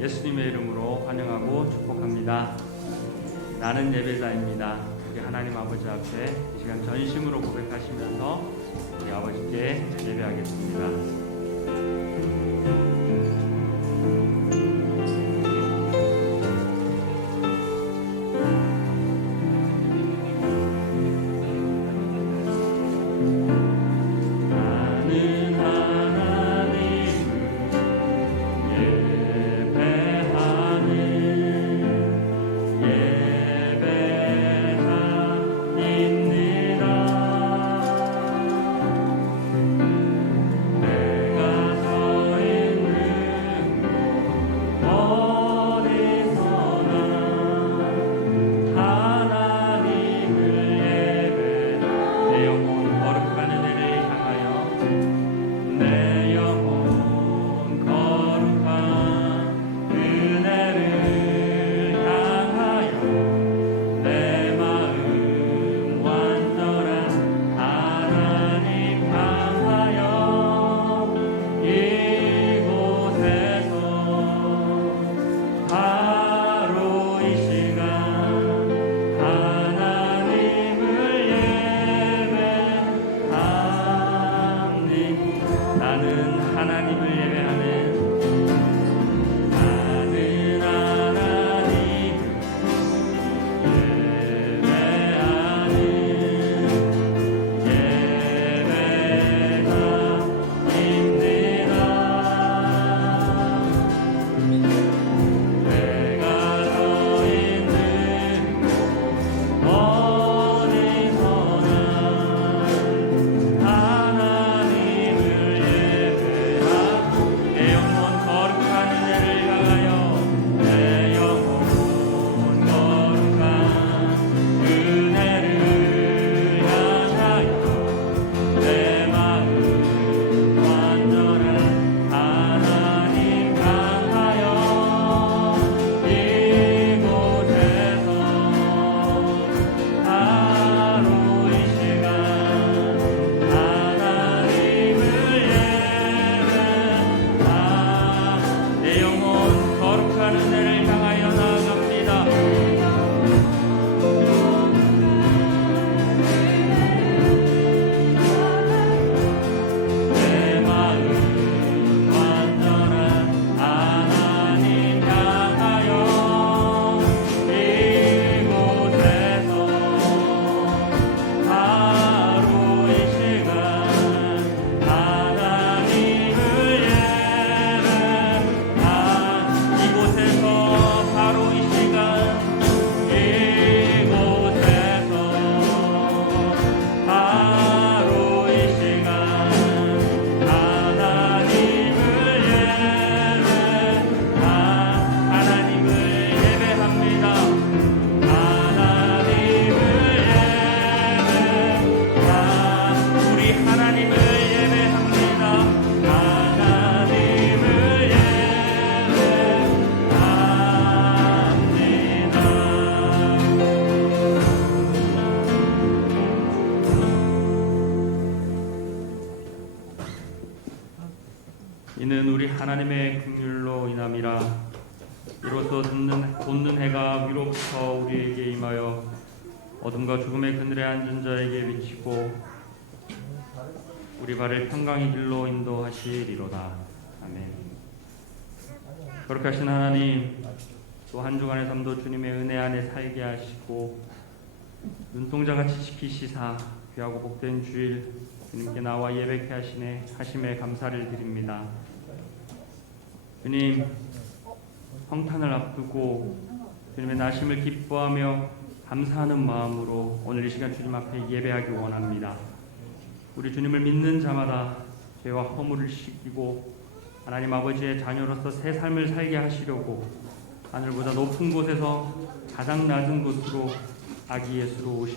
예수님의 이름으로 환영하고 축복합니다. 나는 예배자입니다. 우리 하나님 아버지 앞에 이 시간 전심으로 고백하시면서 우리 아버지께 예배하겠습니다. 이는 우리 하나님의 긍휼로 인함이라. 이로써 돋는 해가 위로부터 우리에게 임하여 어둠과 죽음의 그늘에 앉은 자에게 비치고 우리 발을 평강의 길로 인도하시리로다. 아멘. 거룩하신 하나님, 또 한 주간의 삶도 주님의 은혜 안에 살게 하시고 눈동자같이 지키시사 귀하고 복된 주일 주님께 나와 예배케 하심에 감사를 드립니다. 주님, 성탄을 앞두고 주님의 나심을 기뻐하며 감사하는 마음으로 오늘 이 시간 주님 앞에 예배하기 원합니다. 우리 주님을 믿는 자마다 죄와 허물을 씻기고 하나님 아버지의 자녀로서 새 삶을 살게 하시려고 하늘보다 높은 곳에서 가장 낮은 곳으로 아기 예수로 오신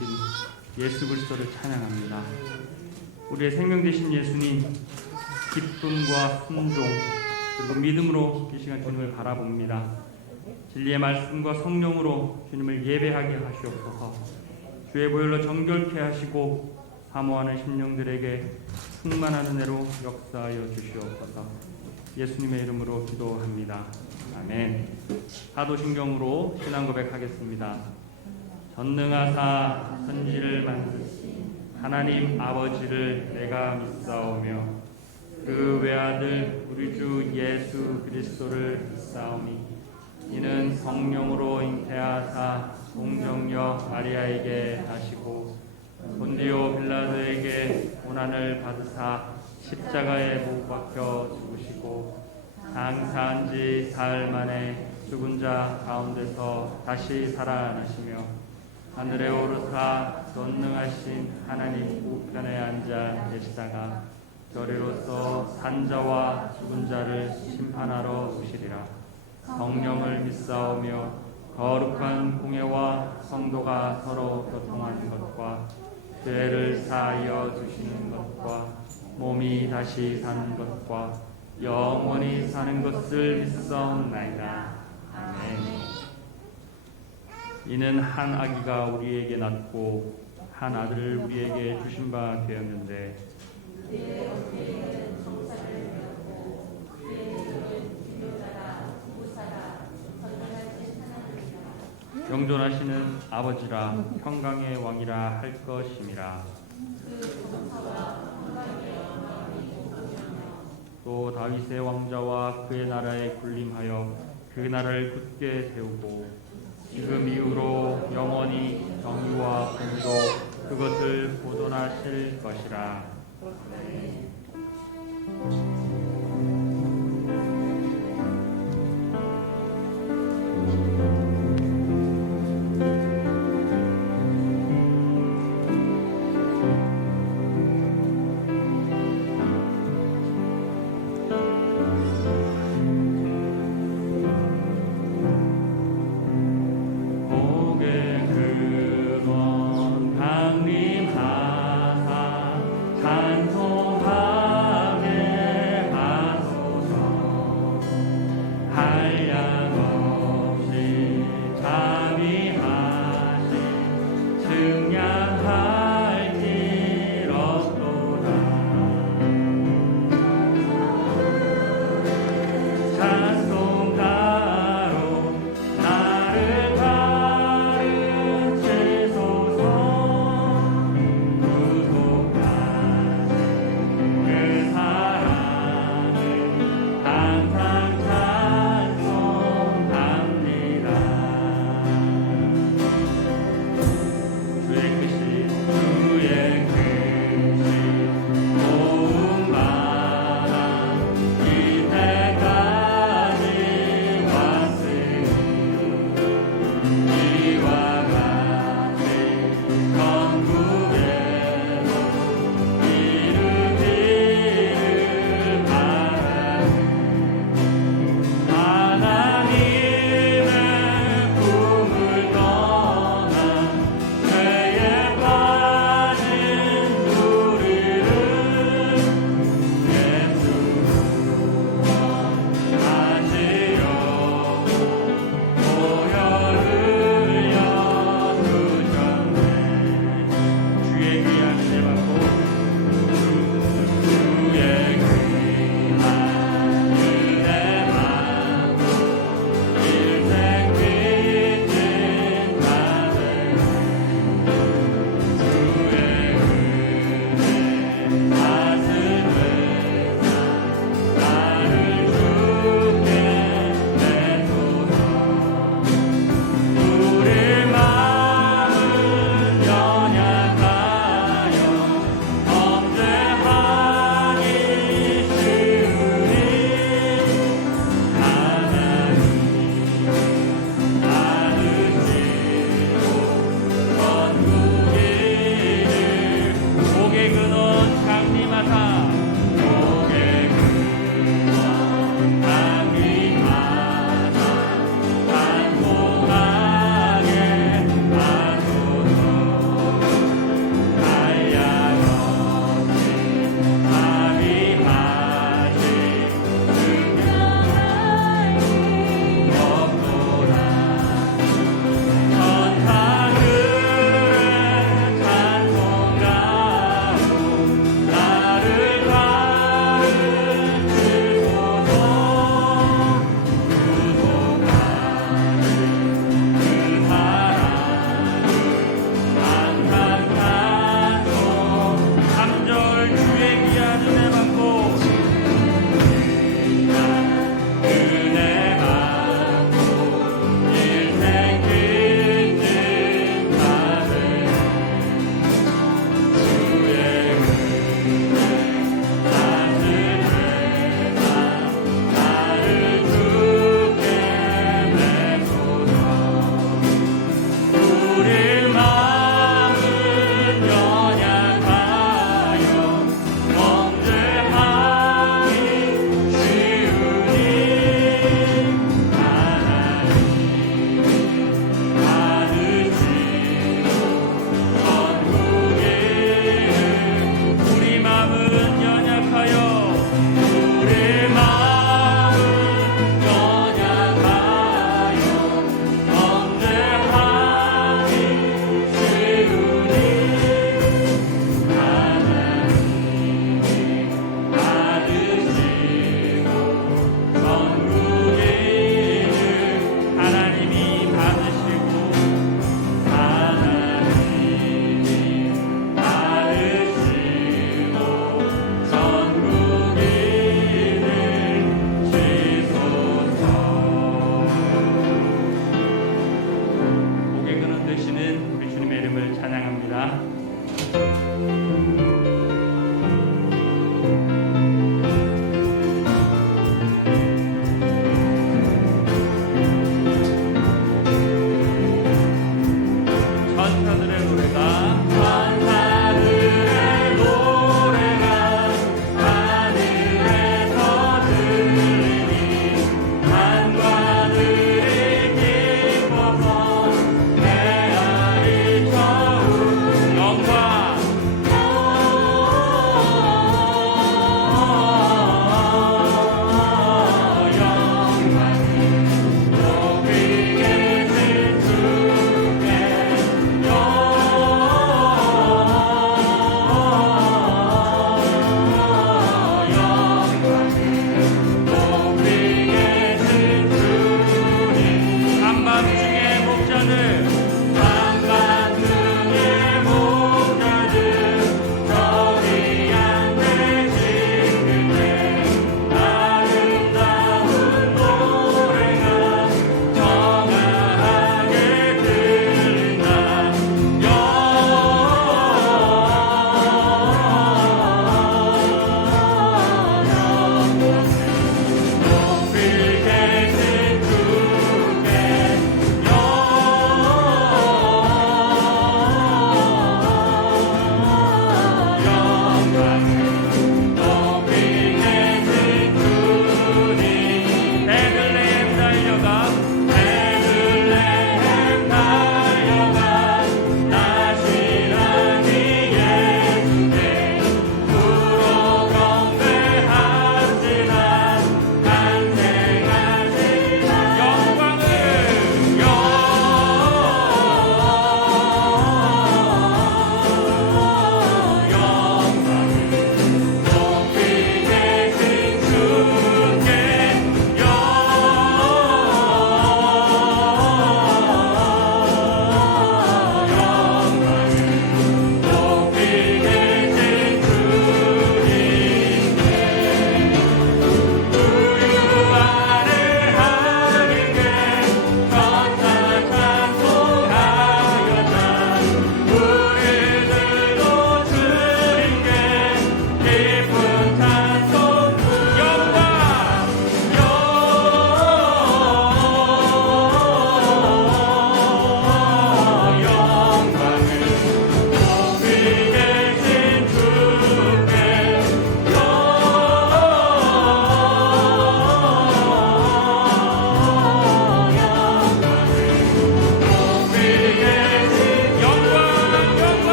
예수 그리스도를 찬양합니다. 우리의 생명 되신 예수님, 기쁨과 순종 그리고 믿음으로 이 시간 주님을 바라봅니다. 진리의 말씀과 성령으로 주님을 예배하게 하시옵소서. 주의 보혈로 정결케 하시고 사모하는 심령들에게 충만한 은혜로 역사하여 주시옵소서. 예수님의 이름으로 기도합니다. 아멘. 사도신경으로 신앙 고백하겠습니다. 전능하사 천지를 만드신 하나님 아버지를 내가 믿사오며 그 외아들 우리 주 예수 그리스도를 믿사오니 이는 성령으로 잉태하사 동정녀 마리아에게 나시고 본디오 빌라도에게 고난을 받으사 십자가에 못 박혀 죽으시고 장사한 지 사흘 만에 죽은 자 가운데서 다시 살아나시며 하늘에 오르사 전능하신 하나님 우편에 앉아 계시다가 저리로서 산자와 죽은 자를 심판하러 오시리라. 성령을 믿사오며 거룩한 공예와 성도가 서로 교통하는 것과 죄를 사하여 주시는 것과 몸이 다시 사는 것과 영원히 사는 것을 믿사옵나이다. 아멘. 이는 한 아기가 우리에게 낳고 한 아들을 우리에게 주신 바 되었는데 영존하시는 아버지라 평강의 왕이라 할 것임이라. 또 다윗의 왕자와 그의 나라에 군림하여 그 나라를 굳게 세우고 지금 이후로 영원히 정의와 공의로 그것을 보존하실 것이라. 찬송하네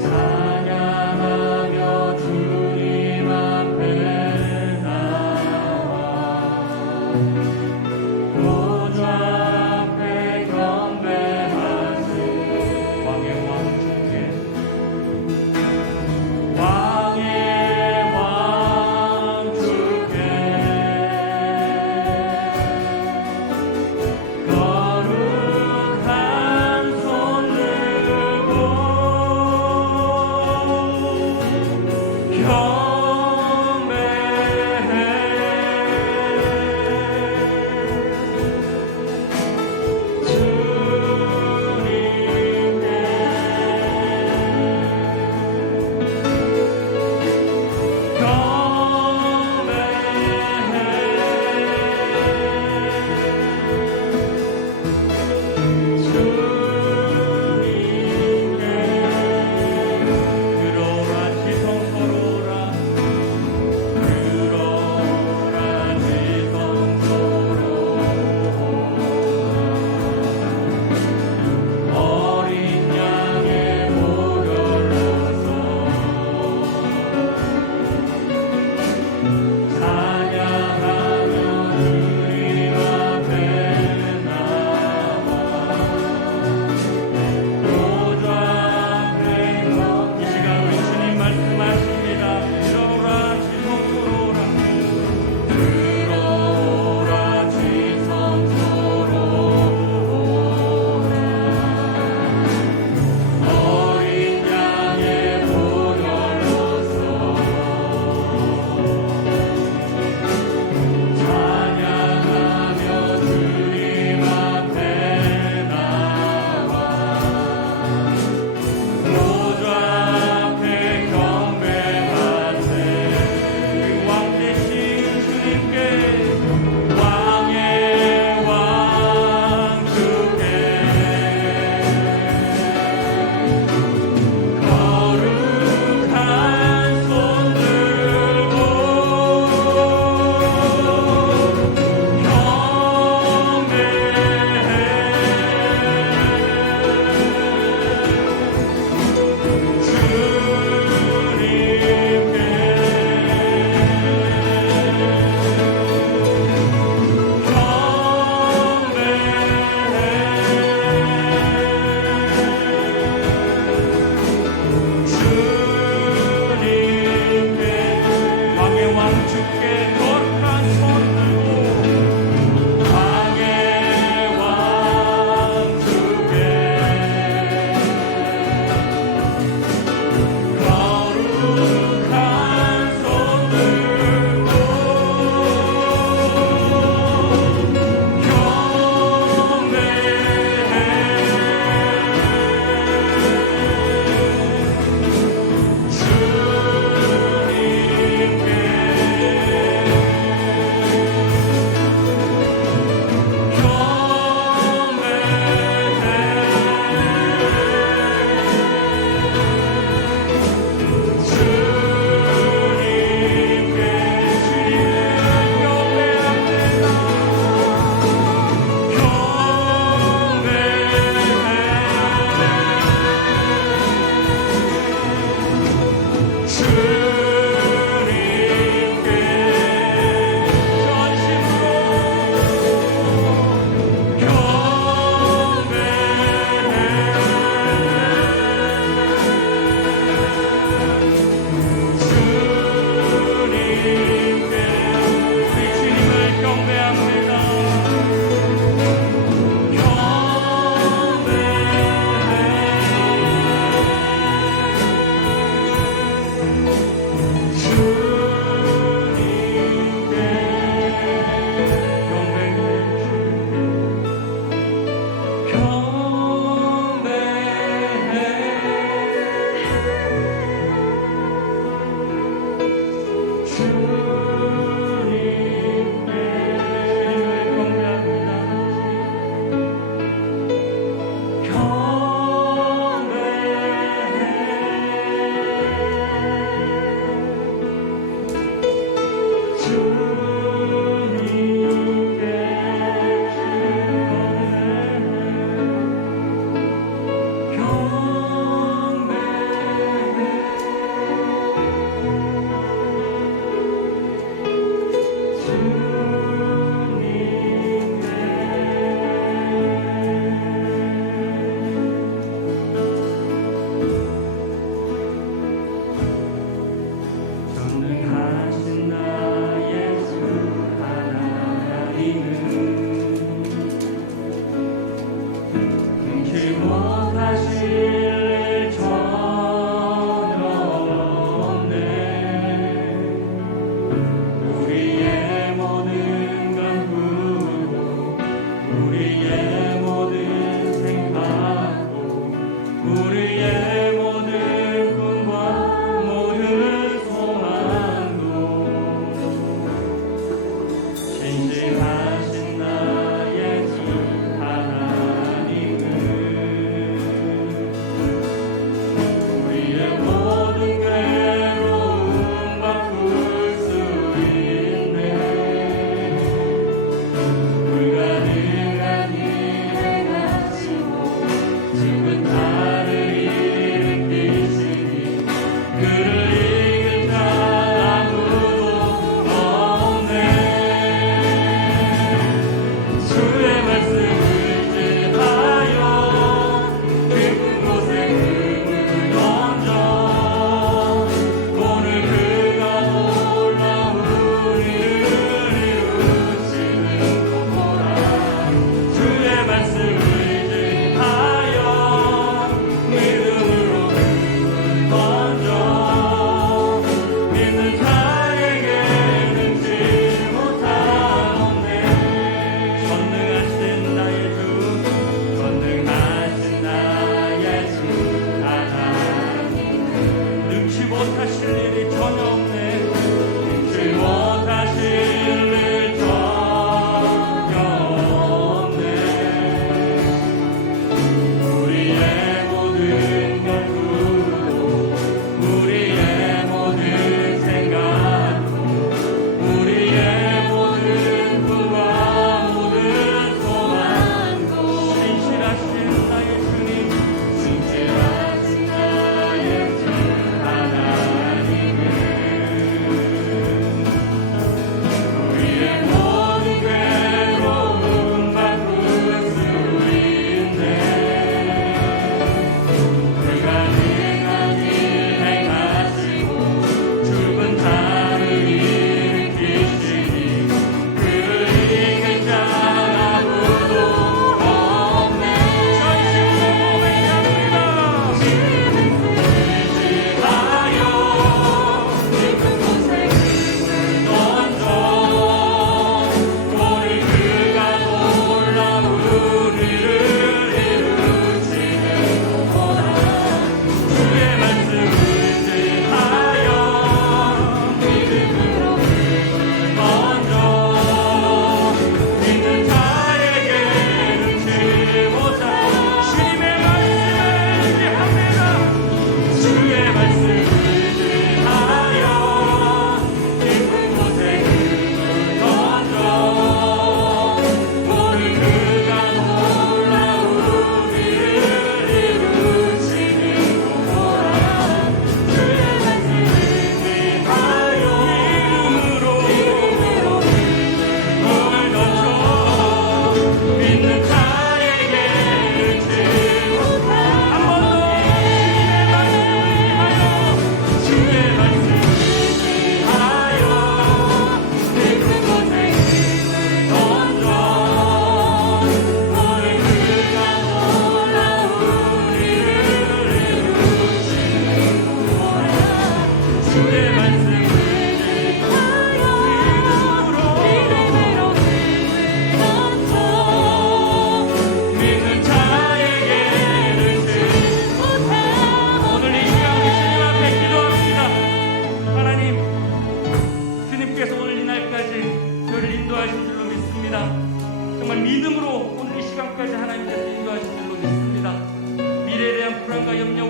찬양하며 주님 앞에 나와 보좌 앞에 경배하세. 왕의 왕 주께, 왕의 왕 주께 거룩한 손 들고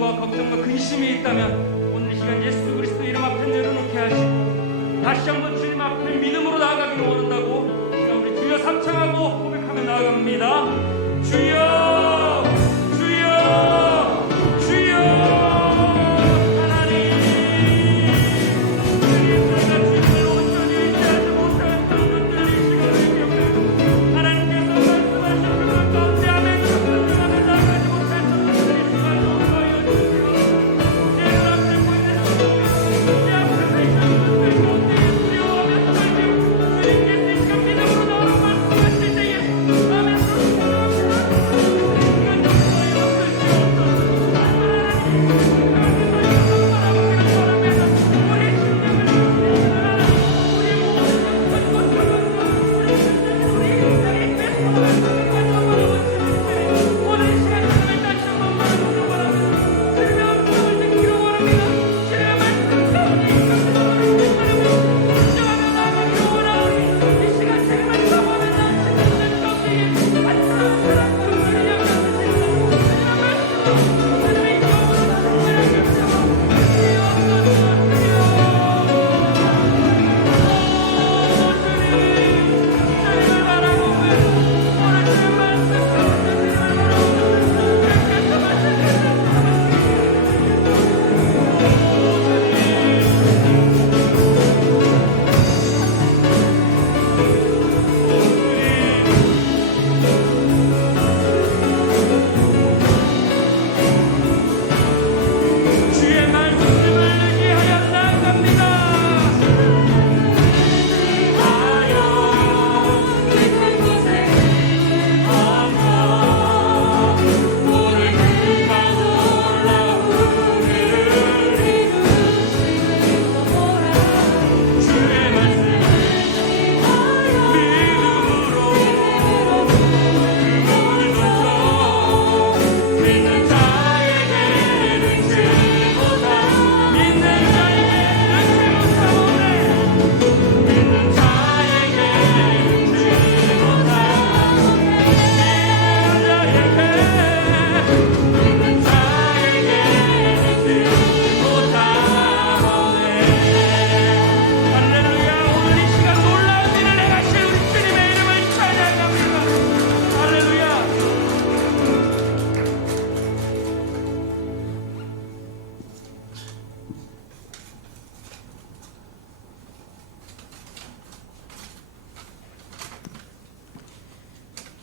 염려와 걱정과 근심이 있다면 오늘 이 시간 예수 그리스도 이름 앞에 내려놓게 하시고 다시 한번 주님 앞에 믿음으로 나아가기를 원한다고 시간 우리 주여 삼창하고 고백하며 나아갑니다. 주여 주여 주여 하나님 주님과 주님을 온전히 의지하지 못한 그런 것들을 이 시간에 기억하고 하나님께서 말씀하신 그것 가운데 아멘 순종하며 나아가지 못했던 것들을 이 시간에 용서하여 주시고 제 앞에 보이는 제 앞에서 이 시간 것들 가운데 두려워하며 떨며 주님께서 이 시간 믿음으로 나오라고 말씀하실 때에 아멘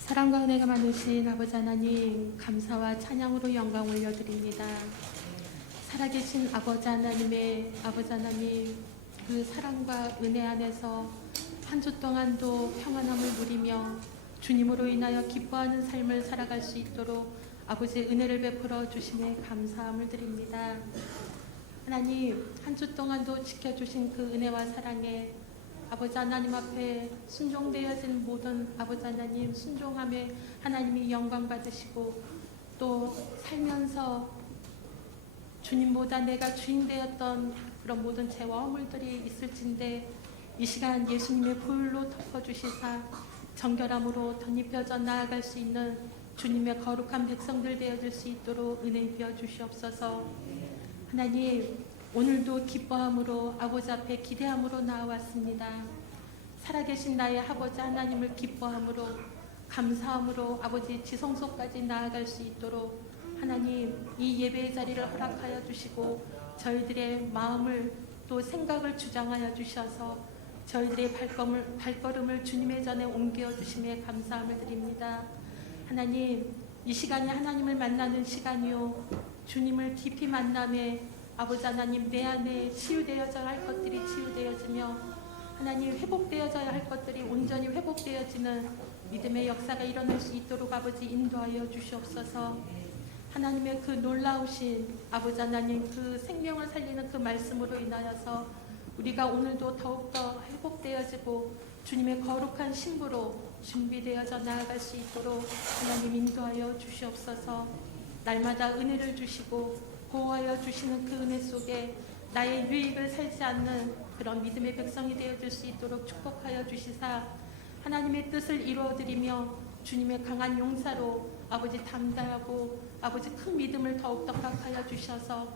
사랑과 은혜가 많으신 아버지 하나님, 감사와 찬양으로 영광 올려드립니다. 살아계신 아버지 하나님, 그 사랑과 은혜 안에서 한 주 동안도 평안함을 누리며 주님으로 인하여 기뻐하는 삶을 살아갈 수 있도록 아버지의 은혜를 베풀어 주심에 감사함을 드립니다. 하나님, 한 주 동안도 지켜주신 그 은혜와 사랑에 아버지 하나님 앞에 순종되어진 모든 아버지 하나님 순종함에 하나님이 영광 받으시고 또 살면서 주님보다 내가 주인 되었던 그런 모든 죄와 허물들이 있을진데 이 시간 예수님의 보혈로 덮어주시사 정결함으로 덧입혀져 나아갈 수 있는 주님의 거룩한 백성들 되어줄 수 있도록 은혜 입혀 주시옵소서. 하나님, 오늘도 기뻐함으로 아버지 앞에 기대함으로 나아왔습니다. 살아계신 나의 아버지 하나님을 기뻐함으로 감사함으로 아버지 지성소까지 나아갈 수 있도록 하나님 이 예배의 자리를 허락하여 주시고 저희들의 마음을 또 생각을 주장하여 주셔서 저희들의 발걸음을 주님의 전에 옮겨 주심에 감사함을 드립니다. 하나님, 이 시간이 하나님을 만나는 시간이요 주님을 깊이 만남에 아버지 하나님 내 안에 치유되어져야 할 것들이 치유되어지며 하나님 회복되어져야 할 것들이 온전히 회복되어지는 믿음의 역사가 일어날 수 있도록 아버지 인도하여 주시옵소서. 하나님의 그 놀라우신 아버지 하나님 그 생명을 살리는 그 말씀으로 인하여서 우리가 오늘도 더욱더 회복되어지고 주님의 거룩한 신부로 준비되어져 나아갈 수 있도록 하나님 인도하여 주시옵소서. 날마다 은혜를 주시고 보호하여 주시는 그 은혜 속에 나의 유익을 살지 않는 그런 믿음의 백성이 되어줄 수 있도록 축복하여 주시사 하나님의 뜻을 이루어드리며 주님의 강한 용사로 아버지 담대하고 아버지 큰 믿음을 더욱더 허락하여 주셔서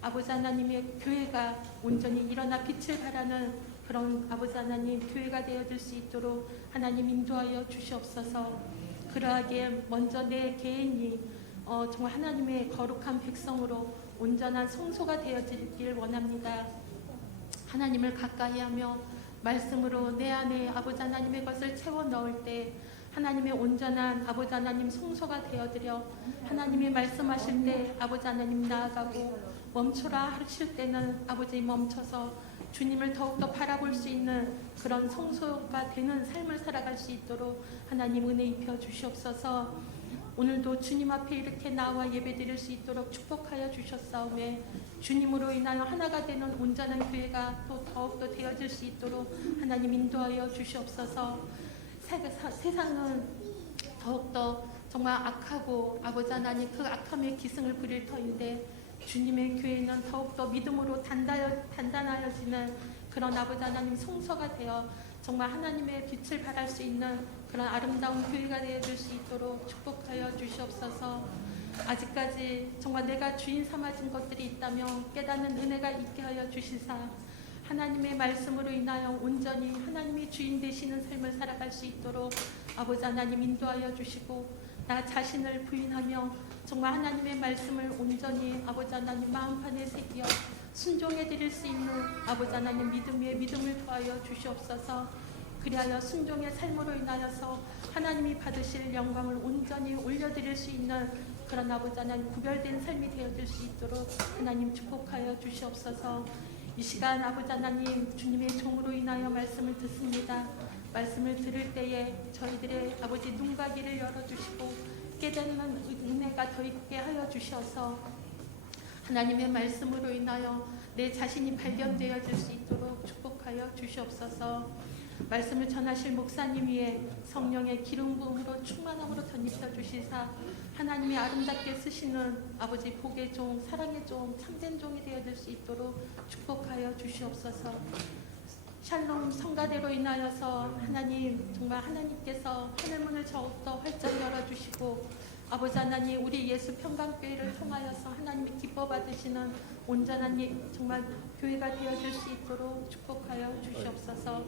아버지 하나님의 교회가 온전히 일어나 빛을 발하는 그런 아버지 하나님 교회가 되어질 수 있도록 하나님 인도하여 주시옵소서. 그러하기에 먼저 내 개인이 정말 하나님의 거룩한 백성으로 온전한 성소가 되어지길 원합니다. 하나님을 가까이하며 말씀으로 내 안에 아버지 하나님의 것을 채워 넣을 때 하나님의 온전한 아버지 하나님 성소가 되어드려 하나님이 말씀하실 때 아버지 하나님 나아가고 멈춰라 하실 때는 아버지 멈춰서 주님을 더욱더 바라볼 수 있는 그런 성소가 되는 삶을 살아갈 수 있도록 하나님 은혜 입혀 주시옵소서. 오늘도 주님 앞에 이렇게 나와 예배드릴 수 있도록 축복하여 주셨사오매 주님으로 인하여 하나가 되는 온전한 교회가 또 더욱더 되어질 수 있도록 하나님 인도하여 주시옵소서. 세상은 더욱더 정말 악하고 아버지 하나님 그 악함의 기승을 부릴 터인데 주님의 교회는 더욱더 믿음으로 단단하여지는 그런 아버지 하나님 성소가 되어 정말 하나님의 빛을 발할 수 있는 그런 아름다운 교회가 되어줄 수 있도록 축복하여 주시옵소서. 아직까지 정말 내가 주인 삼아진 것들이 있다면 깨닫는 은혜가 있게 하여 주시사 하나님의 말씀으로 인하여 온전히 하나님이 주인 되시는 삶을 살아갈 수 있도록 아버지 하나님 인도하여 주시고 나 자신을 부인하며 정말 하나님의 말씀을 온전히 아버지 하나님 마음판에 새기어 순종해 드릴 수 있는 아버지 하나님 믿음에 믿음을 더하여 주시옵소서. 그리하여 순종의 삶으로 인하여서 하나님이 받으실 영광을 온전히 올려드릴 수 있는 그런 아버지 하나님 구별된 삶이 되어질 수 있도록 하나님 축복하여 주시옵소서. 이 시간 아버지 하나님 주님의 종으로 인하여 말씀을 듣습니다. 말씀을 들을 때에 저희들의 아버지 눈과 귀를 열어주시고 깨닫는 은혜가 더 있게 하여 주셔서 하나님의 말씀으로 인하여 내 자신이 발견되어질 수 있도록 축복하여 주시옵소서. 말씀을 전하실 목사님 위에 성령의 기름 부음으로 충만함으로 덧입혀 주시사 하나님이 아름답게 쓰시는 아버지 복의 종, 사랑의 종, 참된 종이 되어질 수 있도록 축복하여 주시옵소서. 샬롬 성가대로 인하여서 하나님 정말 하나님께서 하늘문을 더욱더 활짝 열어주시고 아버지 하나님 우리 예수 평강교회를 통하여서 하나님이 기뻐 받으시는 온전한 정말 교회가 되어질 수 있도록 축복하여 주시옵소서.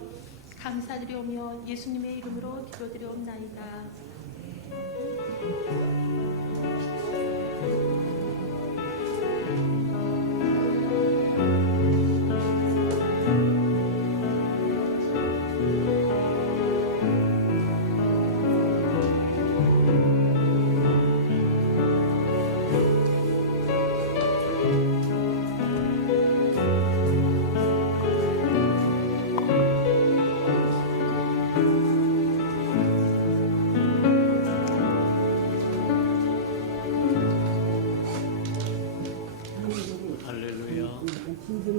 감사드리오며 예수님의 이름으로 기도드리옵나이다.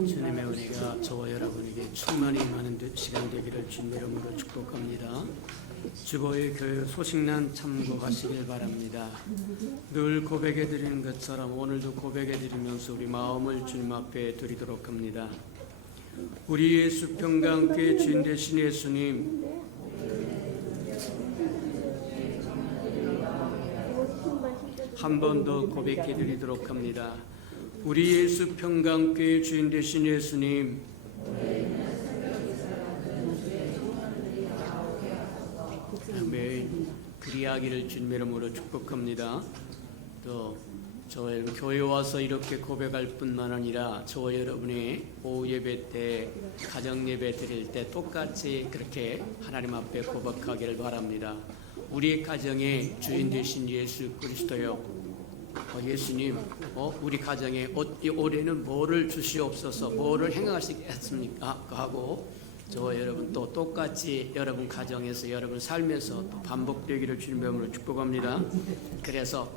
주님의 은혜가 저와 여러분에게 충만히 임하는 시간 되기를 주님의 이름으로 축복합니다. 주보의 교회 소식난 참고하시길 바랍니다. 늘 고백해드리는 것처럼 오늘도 고백해드리면서 우리 마음을 주님 앞에 드리도록 합니다. 우리 예수 평강교회 주인 되신 예수님, 한 번 더 고백해드리도록 합니다. 우리 예수 평강교회 주인 되신 예수님, 아멘. 그리하기를 주님의 이름으로 축복합니다. 또 저희 교회 와서 이렇게 고백할 뿐만 아니라 저와 여러분이 오후 예배 때, 가정 예배 드릴 때 똑같이 그렇게 하나님 앞에 고백하기를 바랍니다. 우리 가정의 주인 되신 예수 그리스도요, 예수님, 우리 가정에 올해는 뭐를 주시옵소서, 뭐를 행하시겠습니까? 하고 저와 여러분 또 똑같이 여러분 가정에서 여러분 삶에서 또 반복되기를 주님의 이름으로 축복합니다. 그래서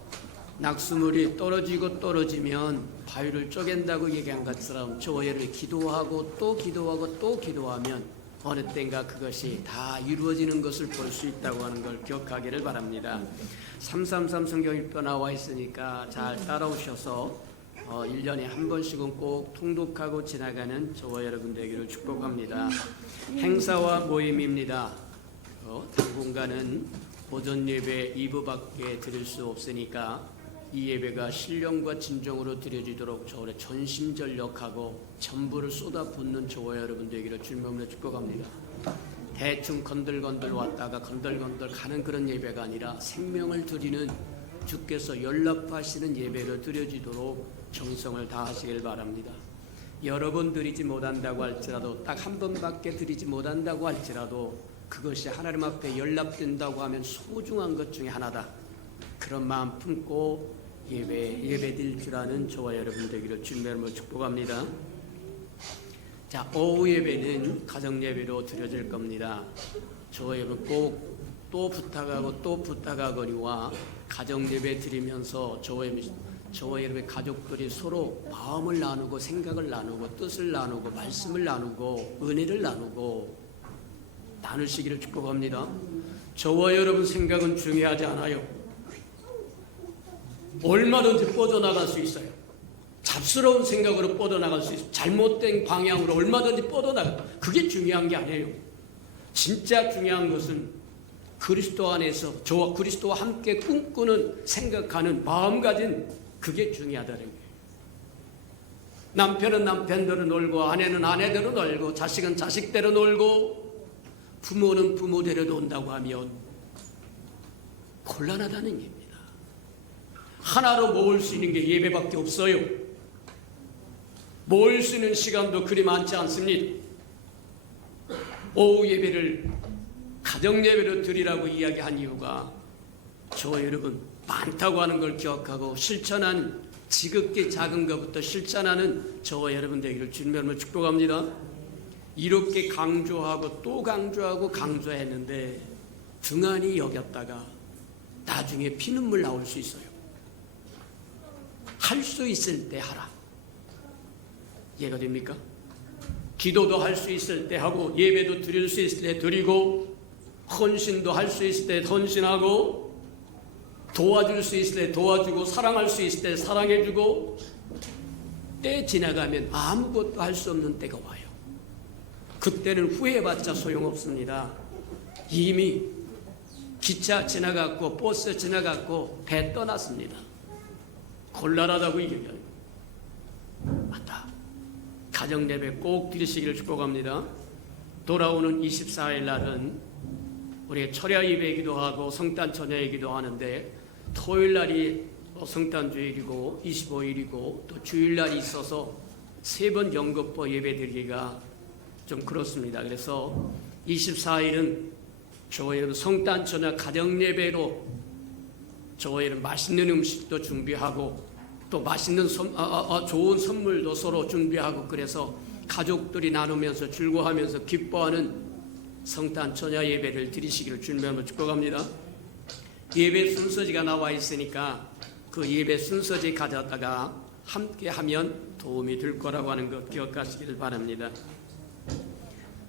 낙수물이 떨어지고 떨어지면 바위를 쪼갠다고 얘기한 것처럼 저와 여러분이 기도하고 또 기도하고 또 기도하면 어느 때인가 그것이 다 이루어지는 것을 볼 수 있다고 하는 걸 기억하기를 바랍니다. 333 성경일보 나와 있으니까 잘 따라오셔서 1년에 한 번씩은 꼭 통독하고 지나가는 저와 여러분 되기를 축복합니다. 행사와 모임입니다. 당분간은 오전 예배 2부밖에 드릴 수 없으니까 이 예배가 신령과 진정으로 드려지도록 저울에 전심전력하고 전부를 쏟아붓는 저와 여러분 되기를 주님으로 축복합니다. 대충 건들건들 왔다가 건들건들 가는 그런 예배가 아니라 생명을 드리는 주께서 연락하시는 예배로 드려지도록 정성을 다하시길 바랍니다. 여러 번 드리지 못한다고 할지라도 딱 한 번밖에 드리지 못한다고 할지라도 그것이 하나님 앞에 연락된다고 하면 소중한 것 중에 하나다. 그런 마음 품고 예배 드릴 줄 아는 저와 여러분 되기를 주님으로 축복합니다. 자, 오후 예배는 가정 예배로 드려질 겁니다. 저와 여러분 꼭 또 부탁하고 또 부탁하거니와 가정 예배 드리면서 저와 여러분의 가족들이 서로 마음을 나누고 생각을 나누고 뜻을 나누고 말씀을 나누고 은혜를 나누고 나누시기를 축복합니다. 저와 여러분 생각은 중요하지 않아요. 얼마든지 뻗어나갈 수 있어요. 잡스러운 생각으로 뻗어나갈 수 있어요. 잘못된 방향으로 얼마든지 뻗어나가. 그게 중요한 게 아니에요. 진짜 중요한 것은 그리스도 안에서 저와 그리스도와 함께 꿈꾸는 생각하는 마음가짐, 그게 중요하다는 거예요. 남편은 남편대로 놀고 아내는 아내대로 놀고 자식은 자식대로 놀고 부모는 부모대로 논다고 하면 곤란하다는 얘기입니다. 하나로 모을 수 있는 게 예배밖에 없어요. 모을 수 있는 시간도 그리 많지 않습니다. 오후 예배를 가정 예배로 드리라고 이야기한 이유가 저와 여러분 많다고 하는 걸 기억하고 실천하는 지극히 작은 것부터 실천하는 저와 여러분 되기를 주님으로 축복합니다. 이렇게 강조하고 또 강조하고 강조했는데 등한히 여겼다가 나중에 피눈물 나올 수 있어요. 할 수 있을 때 하라. 이해가 됩니까? 기도도 할 수 있을 때 하고 예배도 드릴 수 있을 때 드리고 헌신도 할 수 있을 때 헌신하고 도와줄 수 있을 때 도와주고 사랑할 수 있을 때 사랑해주고 때 지나가면 아무것도 할 수 없는 때가 와요. 그때는 후회해봤자 소용없습니다. 이미 기차 지나갔고 버스 지나갔고 배 떠났습니다. 곤란하다고 얘기해요. 맞다. 가정 예배 꼭 드리시기를 축복합니다. 돌아오는 24일 날은 우리 철야 예배이기도 하고 성탄 처녀이기도 하는데 토요일 날이 성탄주일이고 25일이고 또 주일날이 있어서 세 번 연거푸 예배 드리기가 좀 그렇습니다. 그래서 24일은 저희는 성탄 처녀 가정 예배로 저희는 맛있는 음식도 준비하고 또 맛있는 좋은 선물도 서로 준비하고 그래서 가족들이 나누면서 즐거워하면서 기뻐하는 성탄 처녀 예배를 드리시기를 주님으로 축복합니다. 예배 순서지가 나와 있으니까 그 예배 순서지 가져다가 함께 하면 도움이 될 거라고 하는 것 기억하시길 바랍니다.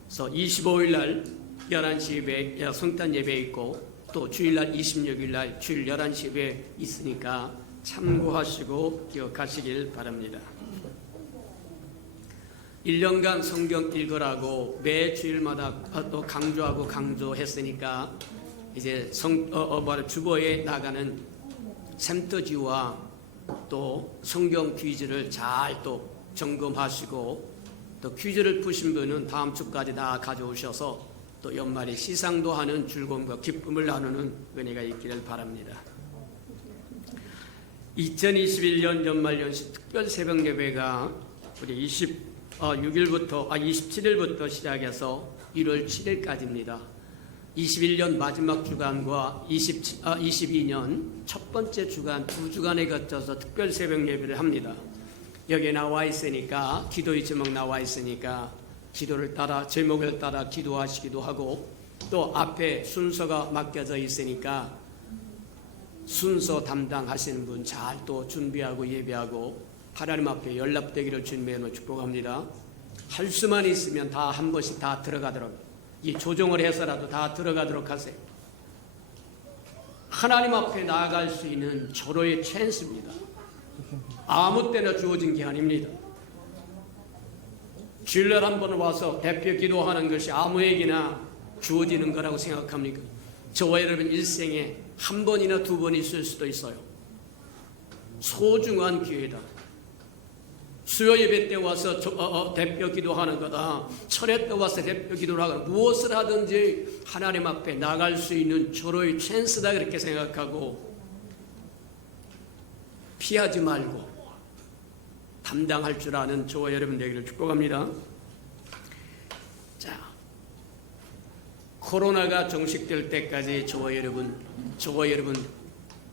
그래서 25일 날 11시 예배, 성탄 예배 있고 또 주일날 26일 날 주일 11시 예배 있으니까 참고하시고 기억하시길 바랍니다. 1년간 성경 읽으라고 매 주일마다 또 강조하고 강조했으니까 이제 주보에 나가는 샘터지와 또 성경 퀴즈를 잘 또 점검하시고 또 퀴즈를 푸신 분은 다음 주까지 다 가져오셔서 또 연말에 시상도 하는 즐거움과 기쁨을 나누는 은혜가 있기를 바랍니다. 2021년 연말연시 특별 새벽 예배가 우리 27일부터 시작해서 1월 7일까지입니다. 21년 마지막 주간과 22년 첫 번째 주간 두 주간에 거쳐서 특별 새벽 예배를 합니다. 여기에 나와 있으니까 기도의 제목 나와 있으니까 기도를 따라 제목을 따라 기도하시기도 하고 또 앞에 순서가 맡겨져 있으니까 순서 담당하시는 분 잘 또 준비하고 예배하고 하나님 앞에 연락되기를 주님으로 축복합니다. 할 수만 있으면 다 한 번씩 다 들어가도록 이 조정을 해서라도 다 들어가도록 하세요. 하나님 앞에 나아갈 수 있는 절호의 찬스입니다. 아무 때나 주어진 게 아닙니다. 주일날 한 번 와서 대표 기도하는 것이 아무에게나 주어지는 거라고 생각합니까? 저와 여러분 일생에 한 번이나 두 번 있을 수도 있어요. 소중한 기회다. 수요 예배 때 와서 대표 기도하는 거다. 철회 때 와서 대표 기도를 하거나 무엇을 하든지 하나님 앞에 나갈 수 있는 절호의 찬스다 그렇게 생각하고 피하지 말고 담당할 줄 아는 저와 여러분 되기를 축복합니다. 자, 코로나가 종식될 때까지 저와 여러분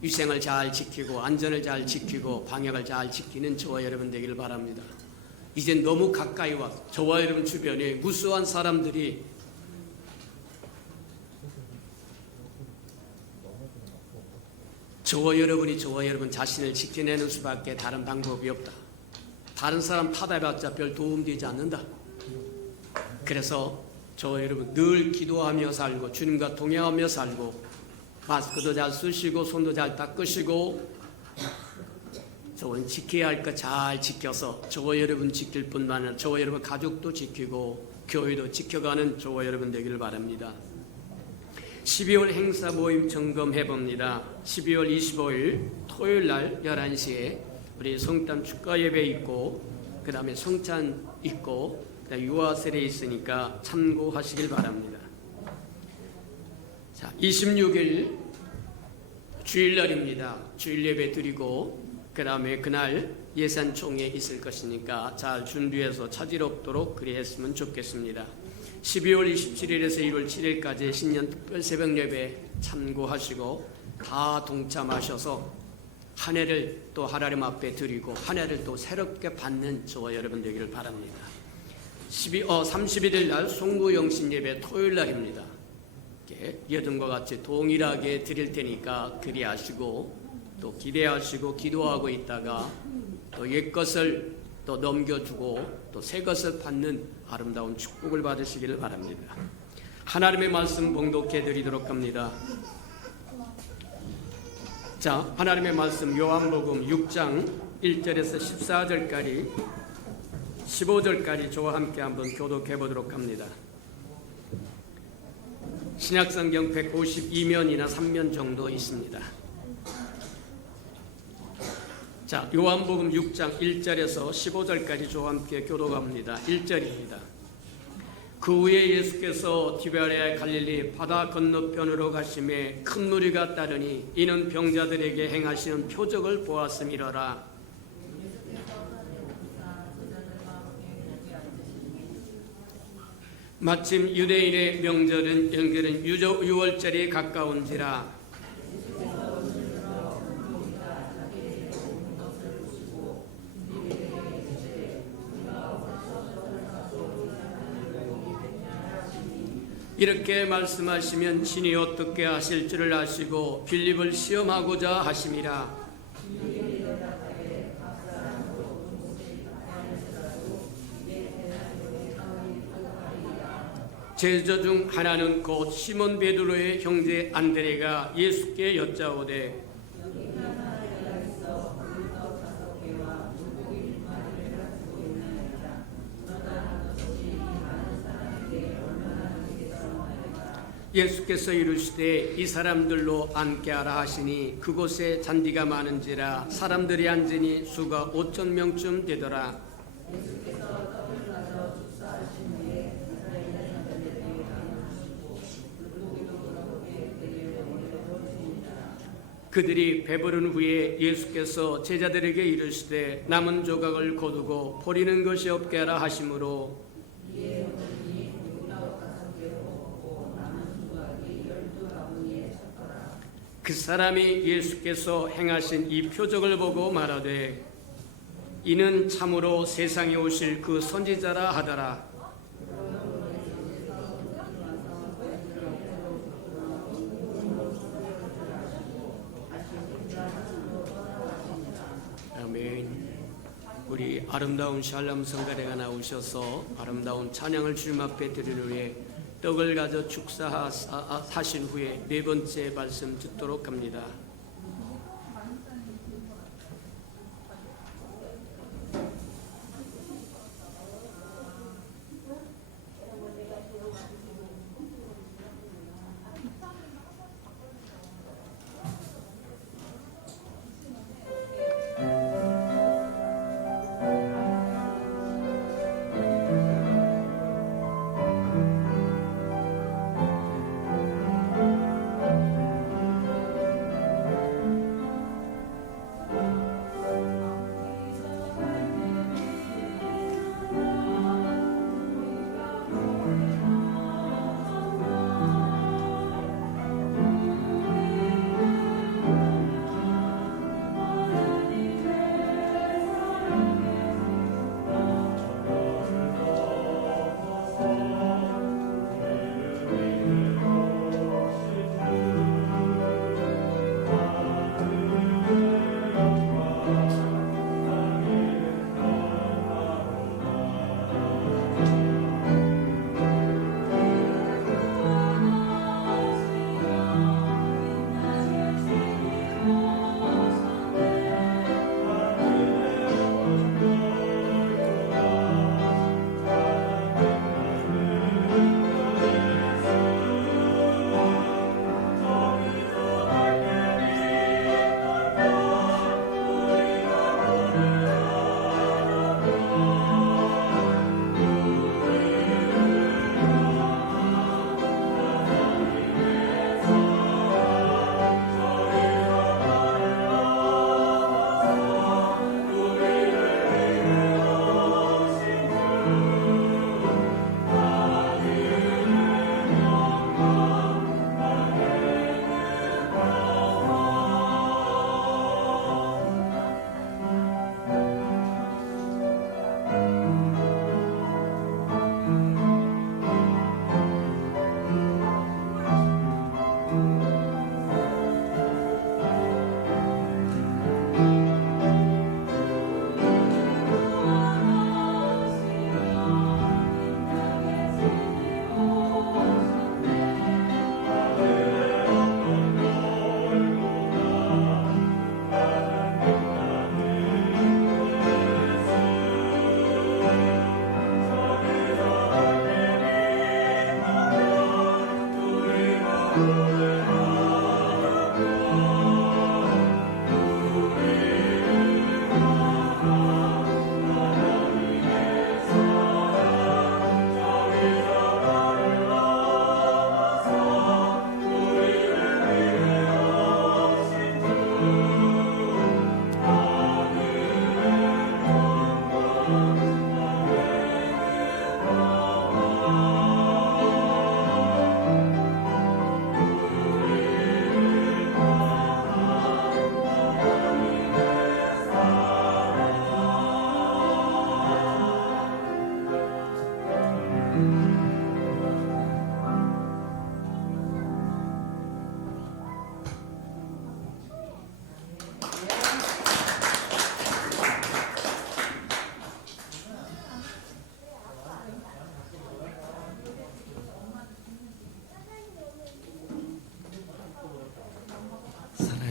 위생을 잘 지키고 안전을 잘 지키고 방역을 잘 지키는 저와 여러분 되기를 바랍니다. 이제 너무 가까이 와서 저와 여러분 주변에 무수한 사람들이 저와 여러분 자신을 지켜내는 수밖에 다른 방법이 없다. 다른 사람 탓해봤자 별 도움되지 않는다. 그래서 저와 여러분 늘 기도하며 살고 주님과 동행하며 살고 마스크도 잘 쓰시고 손도 잘 닦으시고 저는 지켜야 할 것 잘 지켜서 저와 여러분 지킬 뿐만 아니라 저와 여러분 가족도 지키고 교회도 지켜가는 저와 여러분 되기를 바랍니다. 12월 행사 모임 점검해 봅니다. 12월 25일 토요일 날 11시에 우리 성탄 축가 예배 있고 그 다음에 성찬 있고 유아 세례 있으니까 참고하시길 바랍니다. 자, 26일 주일날입니다. 주일 예배 드리고 그 다음에 그날 예산총회 있을 것이니까 잘 준비해서 차질 없도록 그리했으면 좋겠습니다. 12월 27일에서 1월 7일까지 신년 특별 새벽 예배 참고하시고 다 동참하셔서 한 해를 또 하나님 앞에 드리고 한 해를 또 새롭게 받는 저와 여러분 되기를 바랍니다. 31일 날 송구영신 예배 토요일 날입니다. 여전과 같이 동일하게 드릴 테니까 그리하시고 또 기대하시고 기도하고 있다가 또 옛것을 또 넘겨주고 또 새것을 받는 아름다운 축복을 받으시기를 바랍니다. 하나님의 말씀 봉독해 드리도록 합니다. 자, 하나님의 말씀 요한복음 6장 1절에서 14절까지 15절까지 저와 함께 한번 교독해 보도록 합니다. 신약성경 152면이나 3면 정도 있습니다. 자, 요한복음 6장 1절에서 15절까지 저와 함께 교독합니다. 1절입니다. 그 후에 예수께서 디베랴 갈릴리 바다 건너편으로 가심에 큰 무리가 따르니 이는 병자들에게 행하시는 표적을 보았음이로라. 마침 유대인의 명절은 연결은 유월절이 가까운지라. 이렇게 말씀하시면 친히 어떻게 하실 줄을 아시고 빌립을 시험하고자 하심이라. 제자 중 하나는 곧 시몬 베드로의 형제 안드레가 예수께 여짜오되 예수께서 이르시되 이 사람들로 앉게 하라 하시니 그곳에 잔디가 많은지라 사람들이 앉으니 수가 5,000명쯤 되더라. 그들이 배부른 후에 예수께서 제자들에게 이르시되 남은 조각을 거두고 버리는 것이 없게 하라 하시므로 그 사람이 예수께서 행하신 이 표적을 보고 말하되 이는 참으로 세상에 오실 그 선지자라 하더라. 아멘. 우리 아름다운 샬롬 성가대가 나오셔서 아름다운 찬양을 주님 앞에 드리는 후에 떡을 가져 축사하신 후에 네 번째 말씀 듣도록 합니다.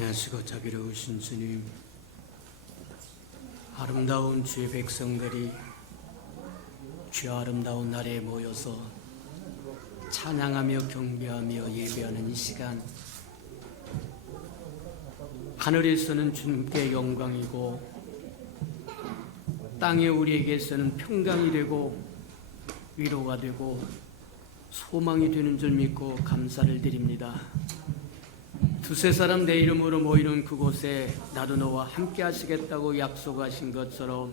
선하시고 자비로우신 주님, 아름다운 주의 백성들이 주의 아름다운 날에 모여서 찬양하며 경배하며 예배하는 이 시간, 하늘에서는 주님께 영광이고 땅에 우리에게서는 평강이 되고 위로가 되고 소망이 되는 줄 믿고 감사를 드립니다. 두세 사람 내 이름으로 모이는 그곳에 나도 너와 함께 하시겠다고 약속하신 것처럼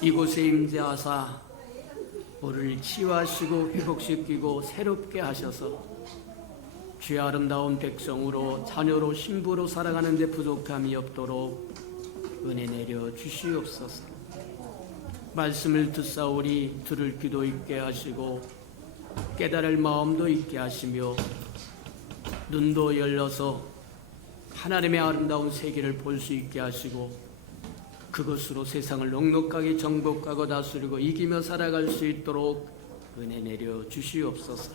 이곳에 임재하사 우리를 치유하시고 회복시키고 새롭게 하셔서 주의 아름다운 백성으로 자녀로 신부로 살아가는 데 부족함이 없도록 은혜 내려 주시옵소서. 말씀을 듣사오리 들을 귀도 있게 하시고 깨달을 마음도 있게 하시며 눈도 열려서 하나님의 아름다운 세계를 볼 수 있게 하시고 그것으로 세상을 넉넉하게 정복하고 다스리고 이기며 살아갈 수 있도록 은혜 내려 주시옵소서.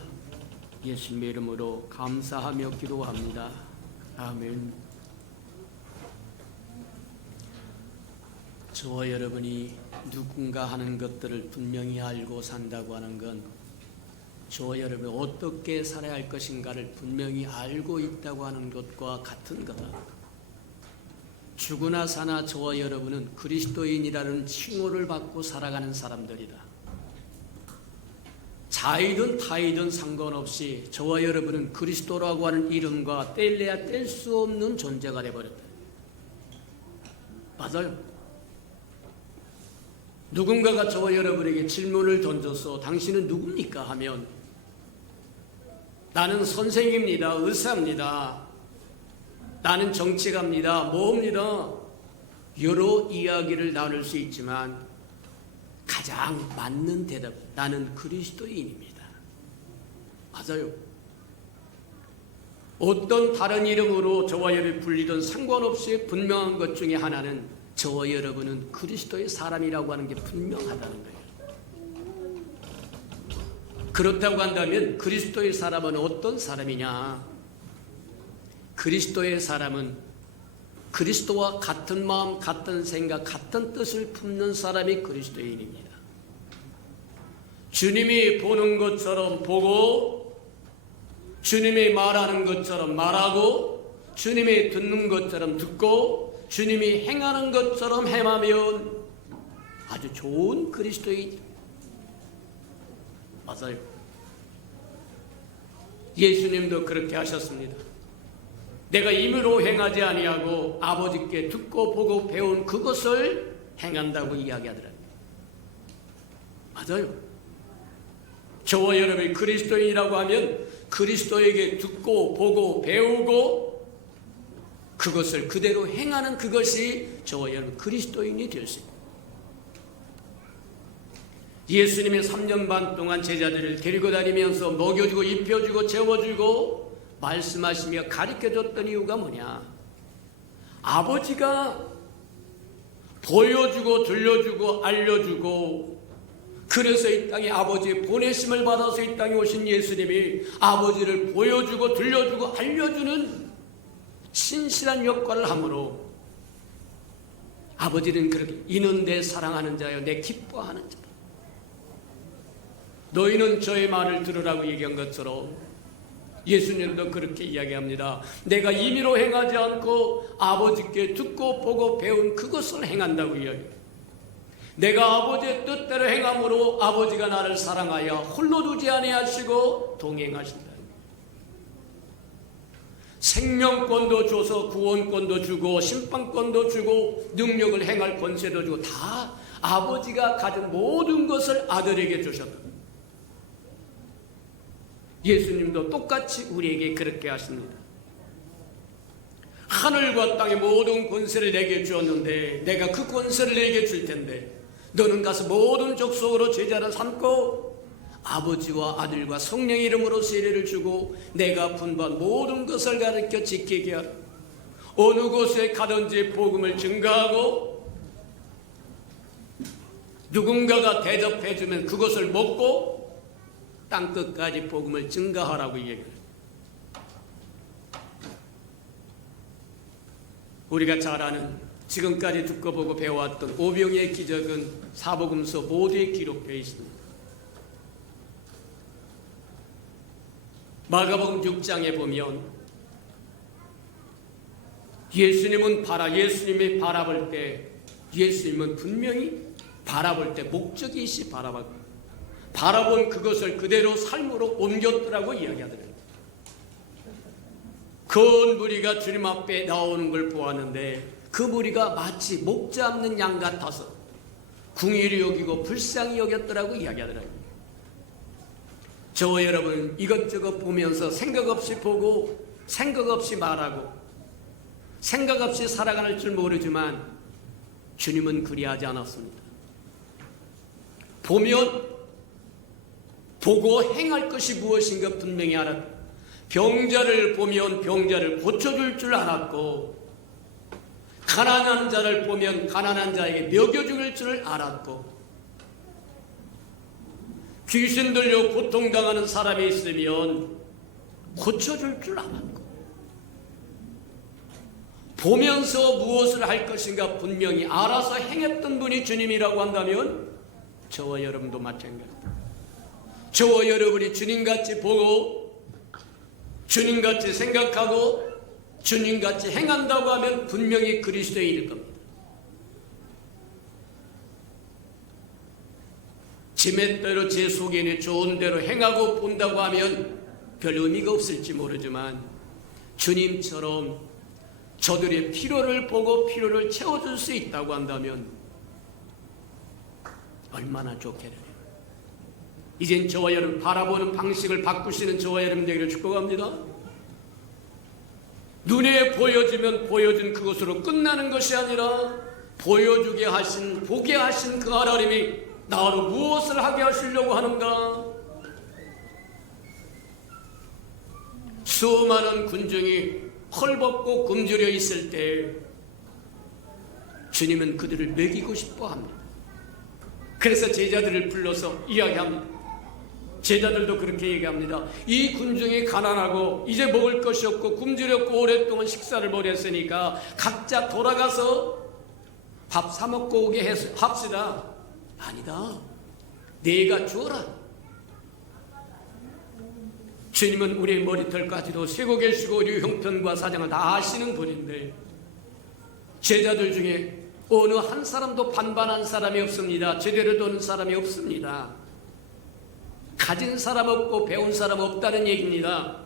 예수님의 이름으로 감사하며 기도합니다. 아멘. 저와 여러분이 누군가 하는 것들을 분명히 알고 산다고 하는 건 저와 여러분이 어떻게 살아야 할 것인가를 분명히 알고 있다고 하는 것과 같은 거다. 죽으나 사나 저와 여러분은 그리스도인이라는 칭호를 받고 살아가는 사람들이다. 자이든 타이든 상관없이 저와 여러분은 그리스도라고 하는 이름과 뗄래야 뗄 수 없는 존재가 되어버렸다. 맞아요. 누군가가 저와 여러분에게 질문을 던져서 당신은 누굽니까? 하면 나는 선생입니다. 의사입니다. 나는 정치가입니다. 뭐입니다. 여러 이야기를 나눌 수 있지만 가장 맞는 대답, 나는 그리스도인입니다. 맞아요. 어떤 다른 이름으로 저와 여러분이 불리든 상관없이 분명한 것 중에 하나는 저와 여러분은 그리스도의 사람이라고 하는 게 분명하다는 거예요. 그렇다고 한다면 그리스도의 사람은 어떤 사람이냐? 그리스도의 사람은 그리스도와 같은 마음, 같은 생각, 같은 뜻을 품는 사람이 그리스도인입니다. 주님이 보는 것처럼 보고 주님이 말하는 것처럼 말하고 주님이 듣는 것처럼 듣고 주님이 행하는 것처럼 행하면 아주 좋은 그리스도인. 맞아요. 예수님도 그렇게 하셨습니다. 내가 임의로 행하지 아니하고 아버지께 듣고 보고 배운 그것을 행한다고 이야기하더라고요. 맞아요. 저와 여러분이 그리스도인이라고 하면 그리스도에게 듣고 보고 배우고 그것을 그대로 행하는 그것이 저와 여러분 그리스도인이 될 수 있습니다. 예수님이 3년 반 동안 제자들을 데리고 다니면서 먹여주고 입혀주고 재워주고 말씀하시며 가르쳐줬던 이유가 뭐냐? 아버지가 보여주고 들려주고 알려주고 그래서 이 땅에 아버지의 보내심을 받아서 이 땅에 오신 예수님이 아버지를 보여주고 들려주고 알려주는 신실한 역할을 하므로 아버지는 그렇게 이는 내 사랑하는 자여 내 기뻐하는 자다. 너희는 저의 말을 들으라고 얘기한 것처럼 예수님도 그렇게 이야기합니다. 내가 임의로 행하지 않고 아버지께 듣고 보고 배운 그것을 행한다고 이야기합니다. 내가 아버지의 뜻대로 행함으로 아버지가 나를 사랑하여 홀로 두지 아니하시고 동행하신다. 생명권도 줘서 구원권도 주고 심판권도 주고 능력을 행할 권세도 주고 다 아버지가 가진 모든 것을 아들에게 주셨다. 예수님도 똑같이 우리에게 그렇게 하십니다. 하늘과 땅의 모든 권세를 내게 주었는데 내가 그 권세를 내게 줄 텐데 너는 가서 모든 족속으로 제자를 삼고 아버지와 아들과 성령의 이름으로 세례를 주고 내가 분부한 모든 것을 가르쳐 지키게 하라. 어느 곳에 가든지 복음을 증거하고 누군가가 대접해주면 그것을 먹고 땅끝까지 복음을 증거하라고 얘기해요. 우리가 잘 아는 지금까지 듣고 보고 배워왔던 오병이의 기적은 사복음서 모두에 기록되어 있습니다. 마가복음 6장에 보면 예수님이 바라볼 때 예수님은 분명히 바라볼 때 목적이 있이 바라본 그것을 그대로 삶으로 옮겼더라고 이야기하더래요. 큰 무리가 주님 앞에 나오는 걸 보았는데 그 무리가 마치 목 잡는 양 같아서 궁일이 여기고 불쌍히 여겼더라고 이야기하더라고요. 저와 여러분 이것저것 보면서 생각 없이 보고 생각 없이 말하고 생각 없이 살아갈 줄 모르지만 주님은 그리하지 않았습니다. 보면 보고 행할 것이 무엇인가 분명히 알았고 병자를 보면 병자를 고쳐줄 줄 알았고 가난한 자를 보면 가난한 자에게 먹여줄 줄 알았고 귀신 들려 고통당하는 사람이 있으면 고쳐줄 줄 알았고 보면서 무엇을 할 것인가 분명히 알아서 행했던 분이 주님이라고 한다면 저와 여러분도 마찬가지입니다. 저와 여러분이 주님같이 보고 주님같이 생각하고 주님같이 행한다고 하면 분명히 그리스도인일 겁니다. 제 맷대로 제 속에는 좋은 대로 행하고 본다고 하면 별 의미가 없을지 모르지만 주님처럼 저들의 필요를 보고 필요를 채워줄 수 있다고 한다면 얼마나 좋겠어요. 이젠 저와 여러분 바라보는 방식을 바꾸시는 저와 여러분 되기를 축복합니다. 눈에 보여지면 보여준 그것으로 끝나는 것이 아니라 보여주게 하신 보게 하신 그 하나님이 나로 무엇을 하게 하시려고 하는가. 수많은 군중이 헐벗고 굶주려 있을 때 주님은 그들을 먹이고 싶어 합니다. 그래서 제자들을 불러서 이야기합니다. 제자들도 그렇게 얘기합니다. 이 군중이 가난하고 이제 먹을 것이 없고 굶주렸고 오랫동안 식사를 못 했으니까 각자 돌아가서 밥 사 먹고 오게 합시다. 아니다. 내가 주어라. 주님은 우리의 머리털까지도 세고 계시고 우리 형편과 사정을 다 아시는 분인데 제자들 중에 어느 한 사람도 반반한 사람이 없습니다. 제대로 도는 사람이 없습니다. 가진 사람 없고 배운 사람 없다는 얘기입니다.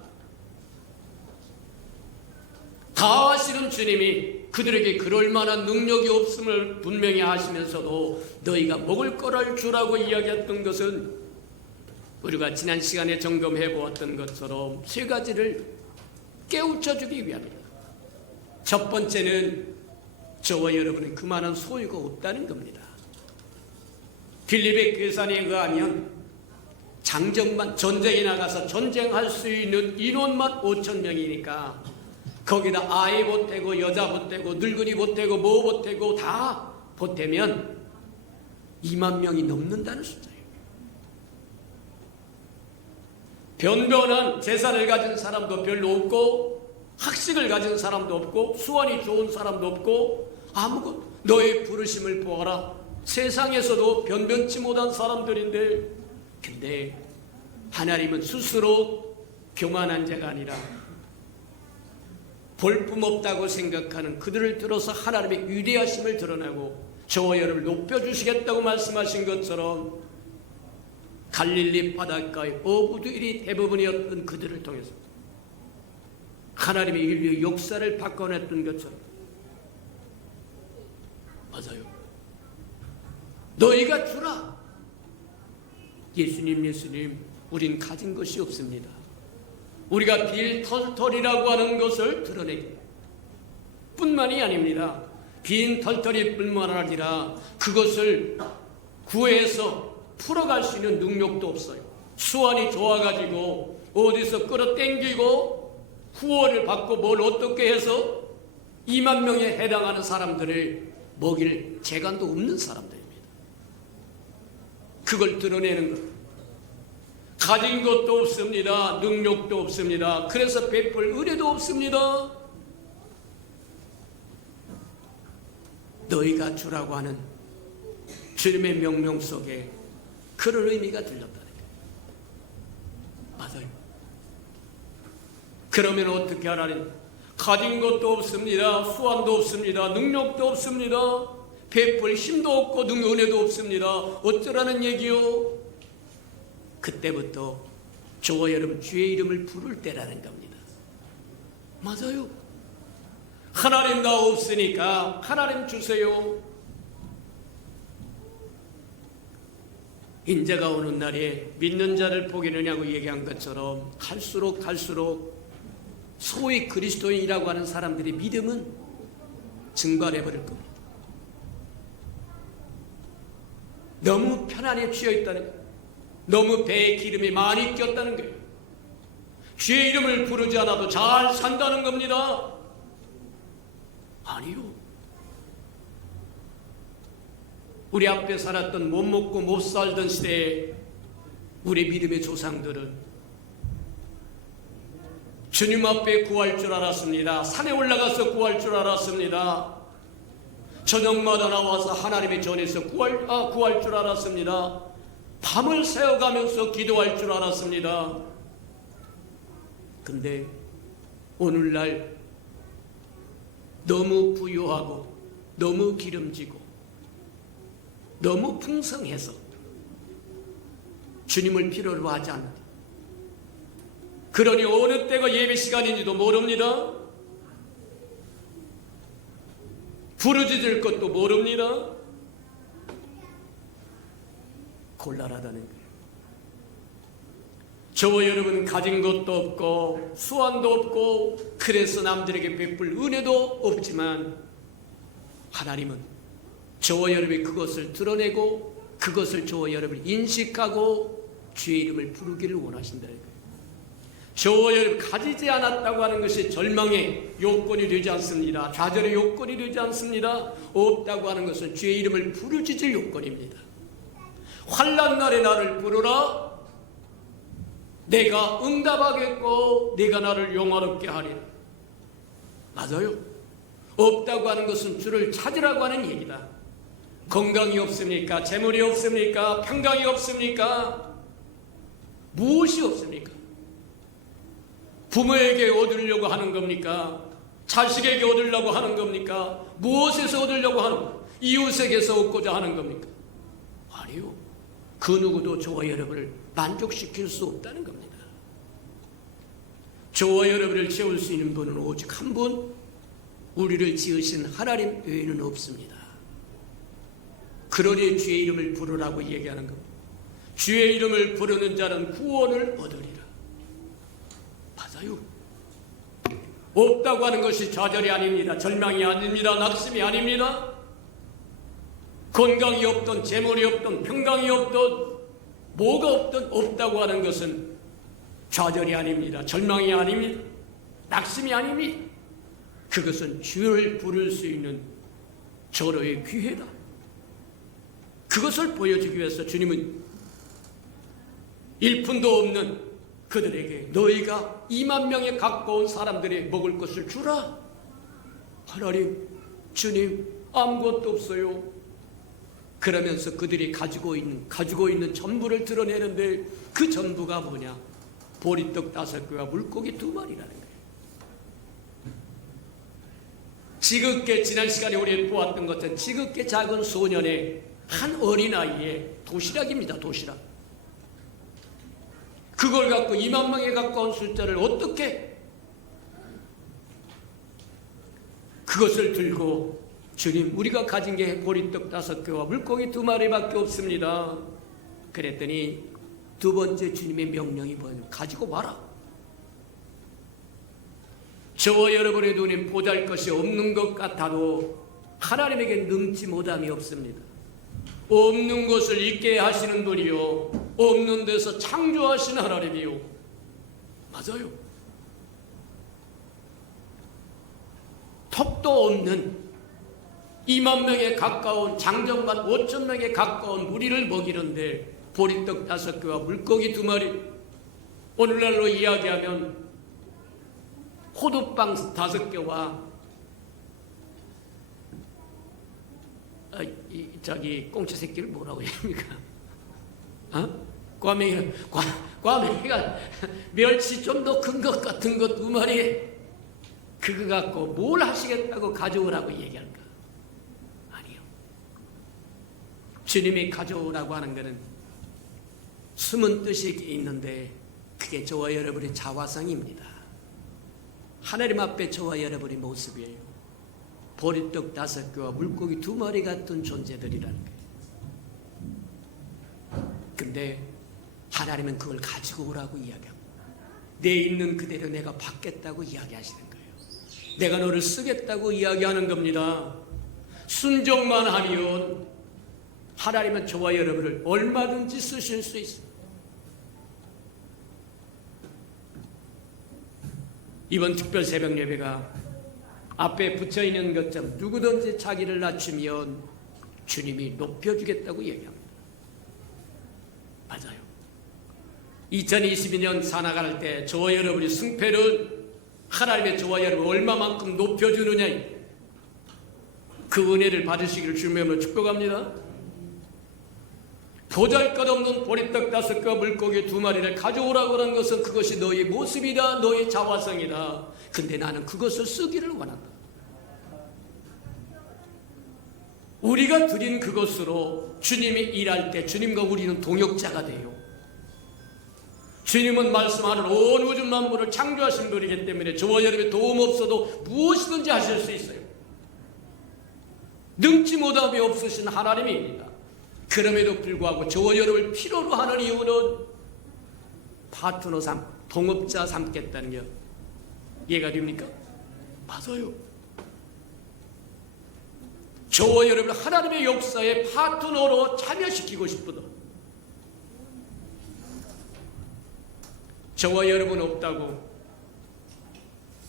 다 아시는 주님이 그들에게 그럴 만한 능력이 없음을 분명히 하시면서도 너희가 먹을 거를 주라고 이야기했던 것은 우리가 지난 시간에 점검해 보았던 것처럼 세 가지를 깨우쳐 주기 위함입니다. 첫 번째는 저와 여러분은 그만한 소유가 없다는 겁니다. 빌립의 계산에 의하면 장정만 전쟁에 나가서 전쟁할 수 있는 인원만 5,000명이니까 거기다 아이 보태고 여자 보태고 늙은이 보태고 뭐 보태고 다 보태면 2만 명이 넘는다는 숫자예요. 변변한 재산을 가진 사람도 별로 없고 학식을 가진 사람도 없고 수완이 좋은 사람도 없고 아무것도 너의 부르심을 보아라. 세상에서도 변변치 못한 사람들인데 근데 하나님은 스스로 교만한 자가 아니라 볼품없다고 생각하는 그들을 들어서 하나님의 위대하심을 드러내고 저와 여러분을 높여주시겠다고 말씀하신 것처럼 갈릴리 바닷가의 어부들이 대부분이었던 그들을 통해서 하나님의 인류의 역사를 바꿔냈던 것처럼 맞아요. 너희가 주라. 예수님 우린 가진 것이 없습니다. 우리가 빈털터리라고 하는 것을 드러내기 뿐만이 아닙니다. 빈털터리 뿐만 아니라 그것을 구해서 풀어갈 수 있는 능력도 없어요. 수완이 좋아가지고 어디서 끌어당기고 후원을 받고 뭘 어떻게 해서 2만 명에 해당하는 사람들을 먹일 재간도 없는 사람들입니다. 그걸 드러내는 것. 가진 것도 없습니다. 능력도 없습니다. 그래서 베풀 의뢰도 없습니다. 너희가 주라고 하는 주님의 명령 속에 그런 의미가 들렸다는 거예요. 맞아요. 그러면 어떻게 하라니? 가진 것도 없습니다. 수완도 없습니다. 능력도 없습니다. 베풀 힘도 없고 은혜도 없습니다. 어쩌라는 얘기요? 그때부터 저와 여러분 주의 이름을 부를 때라는 겁니다. 맞아요. 하나님 나 없으니까 하나님 주세요. 인자가 오는 날에 믿는 자를 보기느냐고 얘기한 것처럼 갈수록 소위 그리스도인이라고 하는 사람들의 믿음은 증발해 버릴 겁니다. 너무 편안에 취해 있다는 거예요. 너무 배에 기름이 많이 꼈다는 거예요. 주의 이름을 부르지 않아도 잘 산다는 겁니다. 아니요. 우리 앞에 살았던 못 먹고 못 살던 시대에 우리 믿음의 조상들은 주님 앞에 구할 줄 알았습니다. 산에 올라가서 구할 줄 알았습니다. 저녁마다 나와서 하나님의 전에서 구할 줄 알았습니다. 밤을 새어가면서 기도할 줄 알았습니다. 근데 오늘날 너무 부유하고 너무 기름지고 너무 풍성해서 주님을 필요로 하지 않는다. 그러니 어느 때가 예배 시간인지도 모릅니다. 부르짖을 것도 모릅니다. 곤란하다는 거예요. 저와 여러분 가진 것도 없고 수완도 없고 그래서 남들에게 베풀 은혜도 없지만 하나님은 저와 여러분이 그것을 드러내고 그것을 저와 여러분이 인식하고 주의 이름을 부르기를 원하신다는 거예요. 저와 여러분 가지지 않았다고 하는 것이 절망의 요건이 되지 않습니다. 좌절의 요건이 되지 않습니다. 없다고 하는 것은 주의 이름을 부르짖을 요건입니다. 환난 날에 나를 부르라. 내가 응답하겠고 네가 나를 영화롭게 하리라. 맞아요. 없다고 하는 것은 주를 찾으라고 하는 얘기다. 건강이 없습니까? 재물이 없습니까? 평강이 없습니까? 무엇이 없습니까? 부모에게 얻으려고 하는 겁니까? 자식에게 얻으려고 하는 겁니까? 무엇에서 얻으려고 하는 겁니까? 이웃에게서 얻고자 하는 겁니까? 아니요. 그 누구도 저와 여러분을 만족시킬 수 없다는 겁니다. 저와 여러분을 채울 수 있는 분은 오직 한 분, 우리를 지으신 하나님 외에는 없습니다. 그러니 주의 이름을 부르라고 얘기하는 겁니다. 주의 이름을 부르는 자는 구원을 얻으리라. 맞아요. 없다고 하는 것이 좌절이 아닙니다. 절망이 아닙니다. 낙심이 아닙니다. 건강이 없던, 재물이 없던, 평강이 없던, 뭐가 없던 없다고 하는 것은 좌절이 아닙니다. 절망이 아닙니다. 낙심이 아닙니다. 그것은 주를 부를 수 있는 절호의 기회다. 그것을 보여주기 위해서 주님은 일푼도 없는 그들에게 너희가 2만 명에 가까운 사람들이 먹을 것을 주라. 하나님, 주님, 아무것도 없어요. 그러면서 그들이 가지고 있는 전부를 드러내는데 그 전부가 뭐냐? 보리떡 5개와 물고기 2마리라는 거예요. 지극게 지난 시간에 우리 보았던 것은 지극게 작은 소년의 한 어린아이의 도시락입니다. 도시락. 그걸 갖고 2만 명에 가까운 숫자를 어떻게 그것을 들고 주님, 우리가 가진 게 보리떡 5개와 물고기 2마리밖에 없습니다. 그랬더니 두 번째 주님의 명령이 뭐예요? 가지고 와라. 저와 여러분의 눈에 보잘것이 없는 것 같아도 하나님에게 능치 못함이 없습니다. 없는 것을 있게 하시는 분이요, 없는 데서 창조하신 하나님이요. 맞아요. 턱도 없는 2만 명에 가까운 장정만 5천 명에 가까운 무리를 먹이는데 보리떡 5개와 물고기 2마리, 오늘날로 이야기하면 호두빵 5개와 꽁치 새끼를 뭐라고 해야 합니까? 꽈배기가 멸치 좀 더 큰 것 같은 것 2마리 그거 갖고 뭘 하시겠다고 가져오라고 얘기할까? 아니요. 주님이 가져오라고 하는 것은 숨은 뜻이 있는데 그게 저와 여러분의 자화상입니다. 하나님 앞에 저와 여러분의 모습이에요. 보리떡 5개와 물고기 2마리 같은 존재들이라는 거예요. 근데 하나님은 그걸 가지고 오라고 이야기합니다. 내 있는 그대로 내가 받겠다고 이야기하시는 거예요. 내가 너를 쓰겠다고 이야기하는 겁니다. 순종만 하면 하나님은 저와 여러분을 얼마든지 쓰실 수 있어요. 이번 특별 새벽 예배가 앞에 붙여있는 것처럼 누구든지 자기를 낮추면 주님이 높여주겠다고 얘기합니다. 맞아요. 2022년 살아갈 때 저와 여러분이 승패를 하나님의 저와 여러분 얼마만큼 높여주느냐 그 은혜를 받으시기를 주님으로 축복합니다. 보잘것없는 보리떡 5개와 물고기 2마리를 가져오라고 하는 것은 그것이 너의 모습이다, 너의 자화성이다. 근데 나는 그것을 쓰기를 원한다. 우리가 드린 그것으로 주님이 일할 때 주님과 우리는 동역자가 돼요. 주님은 말씀하는 온 우주 만물을 창조하신 분이기 때문에 저와 여러분의 도움 없어도 무엇이든지 하실 수 있어요. 능치 못함이 없으신 하나님입니다. 그럼에도 불구하고 저와 여러분을 필요로 하는 이유는 파트너 동업자 삼겠다는 게 이해가 됩니까? 맞아요. 저와 여러분을 하나님의 역사에 파트너로 참여시키고 싶거든. 저와 여러분 없다고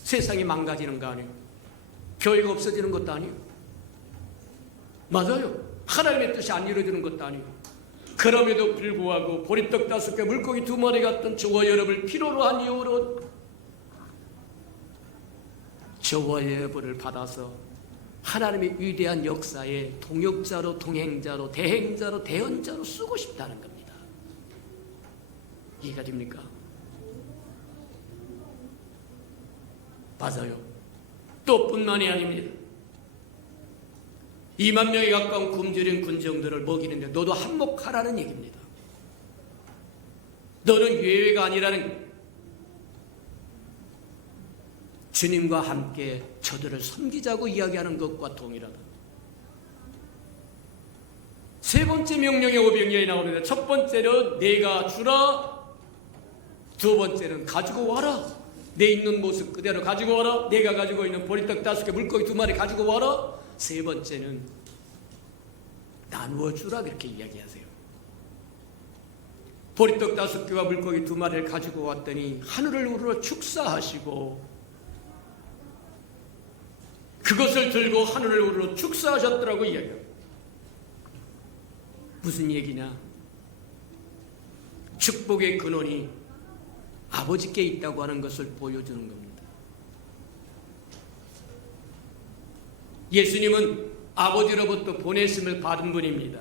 세상이 망가지는 거 아니에요. 교회가 없어지는 것도 아니에요. 맞아요. 하나님의 뜻이 안 이루어지는 것도 아니고 그럼에도 불구하고 보리떡 5개 물고기 2마리 같은 저와 여러분을 필요로 한 이유로 저와 여러분을 받아서 하나님의 위대한 역사에 동역자로 동행자로 대행자로 대언자로 쓰고 싶다는 겁니다. 이해가 됩니까? 맞아요. 또 뿐만이 아닙니다. 2만 명에 가까운 굶주린 군정들을 먹이는데 너도 한몫하라는 얘기입니다. 너는 예외가 아니라는 주님과 함께 저들을 섬기자고 이야기하는 것과 동일하다. 세 번째 명령의 오병이어에 나오는데 첫 번째는 내가 주라, 두 번째는 가지고 와라. 내 있는 모습 그대로 가지고 와라. 내가 가지고 있는 보리떡 5개 물고기 2마리 가지고 와라. 세 번째는 나누어 주라 그렇게 이야기하세요. 보리떡 5개와 물고기 2마리를 가지고 왔더니 하늘을 우러러 축사하시고 그것을 들고 하늘을 우러러 축사하셨더라고 이야기해요. 무슨 얘기냐? 축복의 근원이 아버지께 있다고 하는 것을 보여주는 겁니다. 예수님은 아버지로부터 보내심을 받은 분입니다.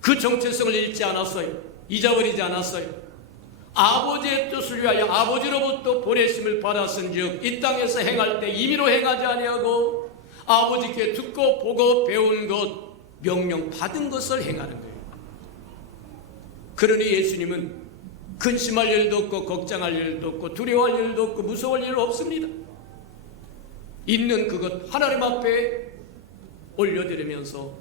그 정체성을 잃지 않았어요. 잊어버리지 않았어요. 아버지의 뜻을 위하여 아버지로부터 보내심을 받았은즉 이 땅에서 행할 때 임의로 행하지 아니하고 아버지께 듣고 보고 배운 것 명령 받은 것을 행하는 거예요. 그러니 예수님은 근심할 일도 없고 걱정할 일도 없고 두려워할 일도 없고 무서워할 일 없습니다. 있는 그것 하나님 앞에 올려드리면서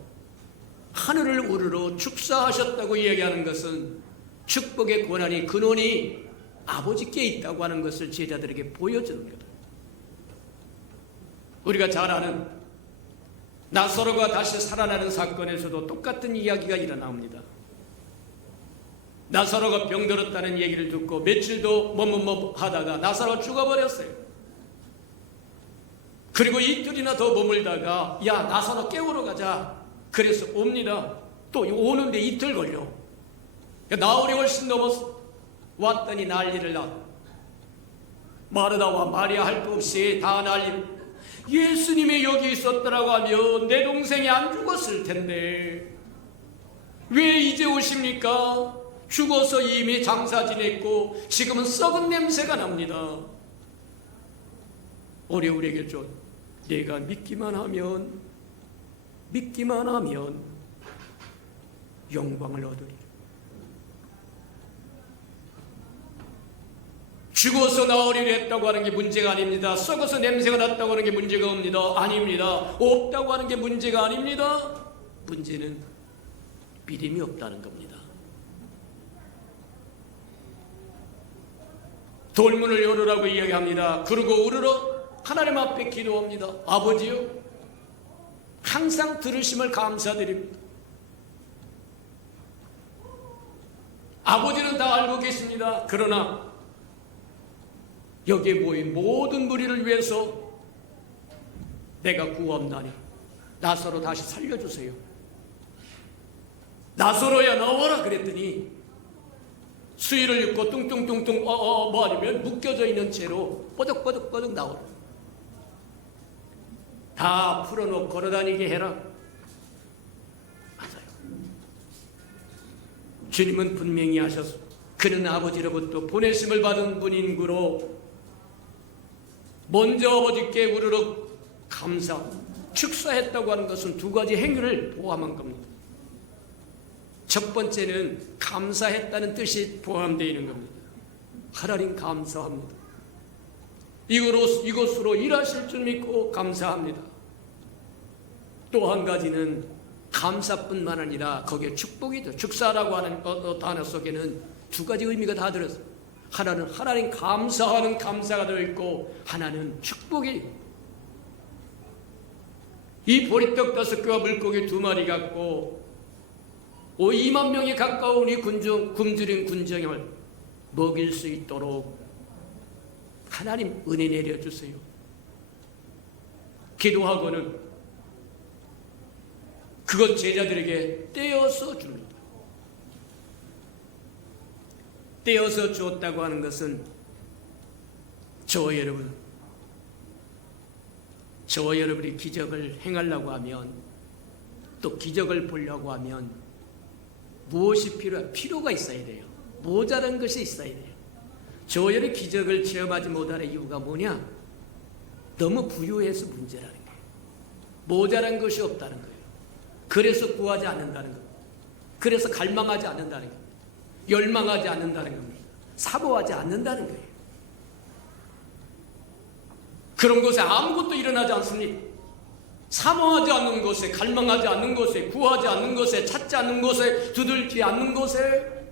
하늘을 우러러 축사하셨다고 이야기하는 것은 축복의 권한이 근원이 아버지께 있다고 하는 것을 제자들에게 보여주는 거다. 우리가 잘 아는 나사로가 다시 살아나는 사건에서도 똑같은 이야기가 일어납니다. 나사로가 병들었다는 얘기를 듣고 며칠도 하다가 나사로가 죽어버렸어요. 그리고 이틀이나 더 머물다가 야 나사로 깨우러 가자. 그래서 옵니다. 또 오는데 이틀 걸려. 나흘이 훨씬 넘었어. 왔더니 난리를 나. 마르다와 마리아 할 것 없이 다 난리. 예수님이 여기 있었더라고 하면 내 동생이 안 죽었을 텐데 왜 이제 오십니까? 죽어서 이미 장사 지냈고 지금은 썩은 냄새가 납니다. 올해 우리에게죠. 내가 믿기만 하면 영광을 얻으리라. 죽어서 나으리라 했다고 하는 게 문제가 아닙니다. 썩어서 냄새가 났다고 하는 게 문제가 아닙니다. 없다고 하는 게 문제가 아닙니다. 문제는 믿음이 없다는 겁니다. 돌문을 열으라고 이야기합니다. 그리고 우르르 하나님 앞에 기도합니다. 아버지요, 항상 들으심을 감사드립니다. 아버지는 다 알고 계십니다. 그러나 여기에 모인 모든 무리를 위해서 내가 구원하니 나사로 다시 살려주세요. 나사로야 나와라 그랬더니 수의를 입고 뚱뚱뚱뚱 뭐 아니면 묶여져 있는 채로 뻐덕뻐덕 나오라. 다 풀어놓고 걸어다니게 해라. 맞아요. 주님은 분명히 하셔서 그는 아버지로부터 보내심을 받은 분인구로 먼저 아버지께 우르르 감사, 축사했다고 하는 것은 두 가지 행위를 포함한 겁니다. 첫 번째는 감사했다는 뜻이 포함되어 있는 겁니다. 하나님 감사합니다. 이것으로 일하실 줄 믿고 감사합니다. 또 한 가지는 감사뿐만 아니라 거기에 축복이죠. 축사라고 하는 단어 속에는 두 가지 의미가 다 들었어요. 하나는 하나님 감사하는 감사가 들어있고 하나는 축복이. 이 보리떡 5개와 물고기 2마리 갖고 2만 명이 가까운 이 굶주린 군정을 먹일 수 있도록 하나님 은혜 내려주세요. 기도하고는 그것 제자들에게 떼어서 줍니다. 떼어서 주었다고 하는 것은 저와 여러분이 기적을 행하려고 하면 또 기적을 보려고 하면 무엇이 필요해요? 필요가 있어야 돼요. 모자란 것이 있어야 돼요. 저와 여러분이 기적을 체험하지 못하는 이유가 뭐냐? 너무 부유해서 문제라는 거예요. 모자란 것이 없다는 거예요. 그래서 구하지 않는다는 겁니다. 그래서 갈망하지 않는다는 겁니다. 열망하지 않는다는 겁니다. 사모하지 않는다는 거예요. 그런 곳에 아무것도 일어나지 않습니다. 사모하지 않는 곳에, 갈망하지 않는 곳에, 구하지 않는 곳에, 찾지 않는 곳에, 두들지 않는 곳에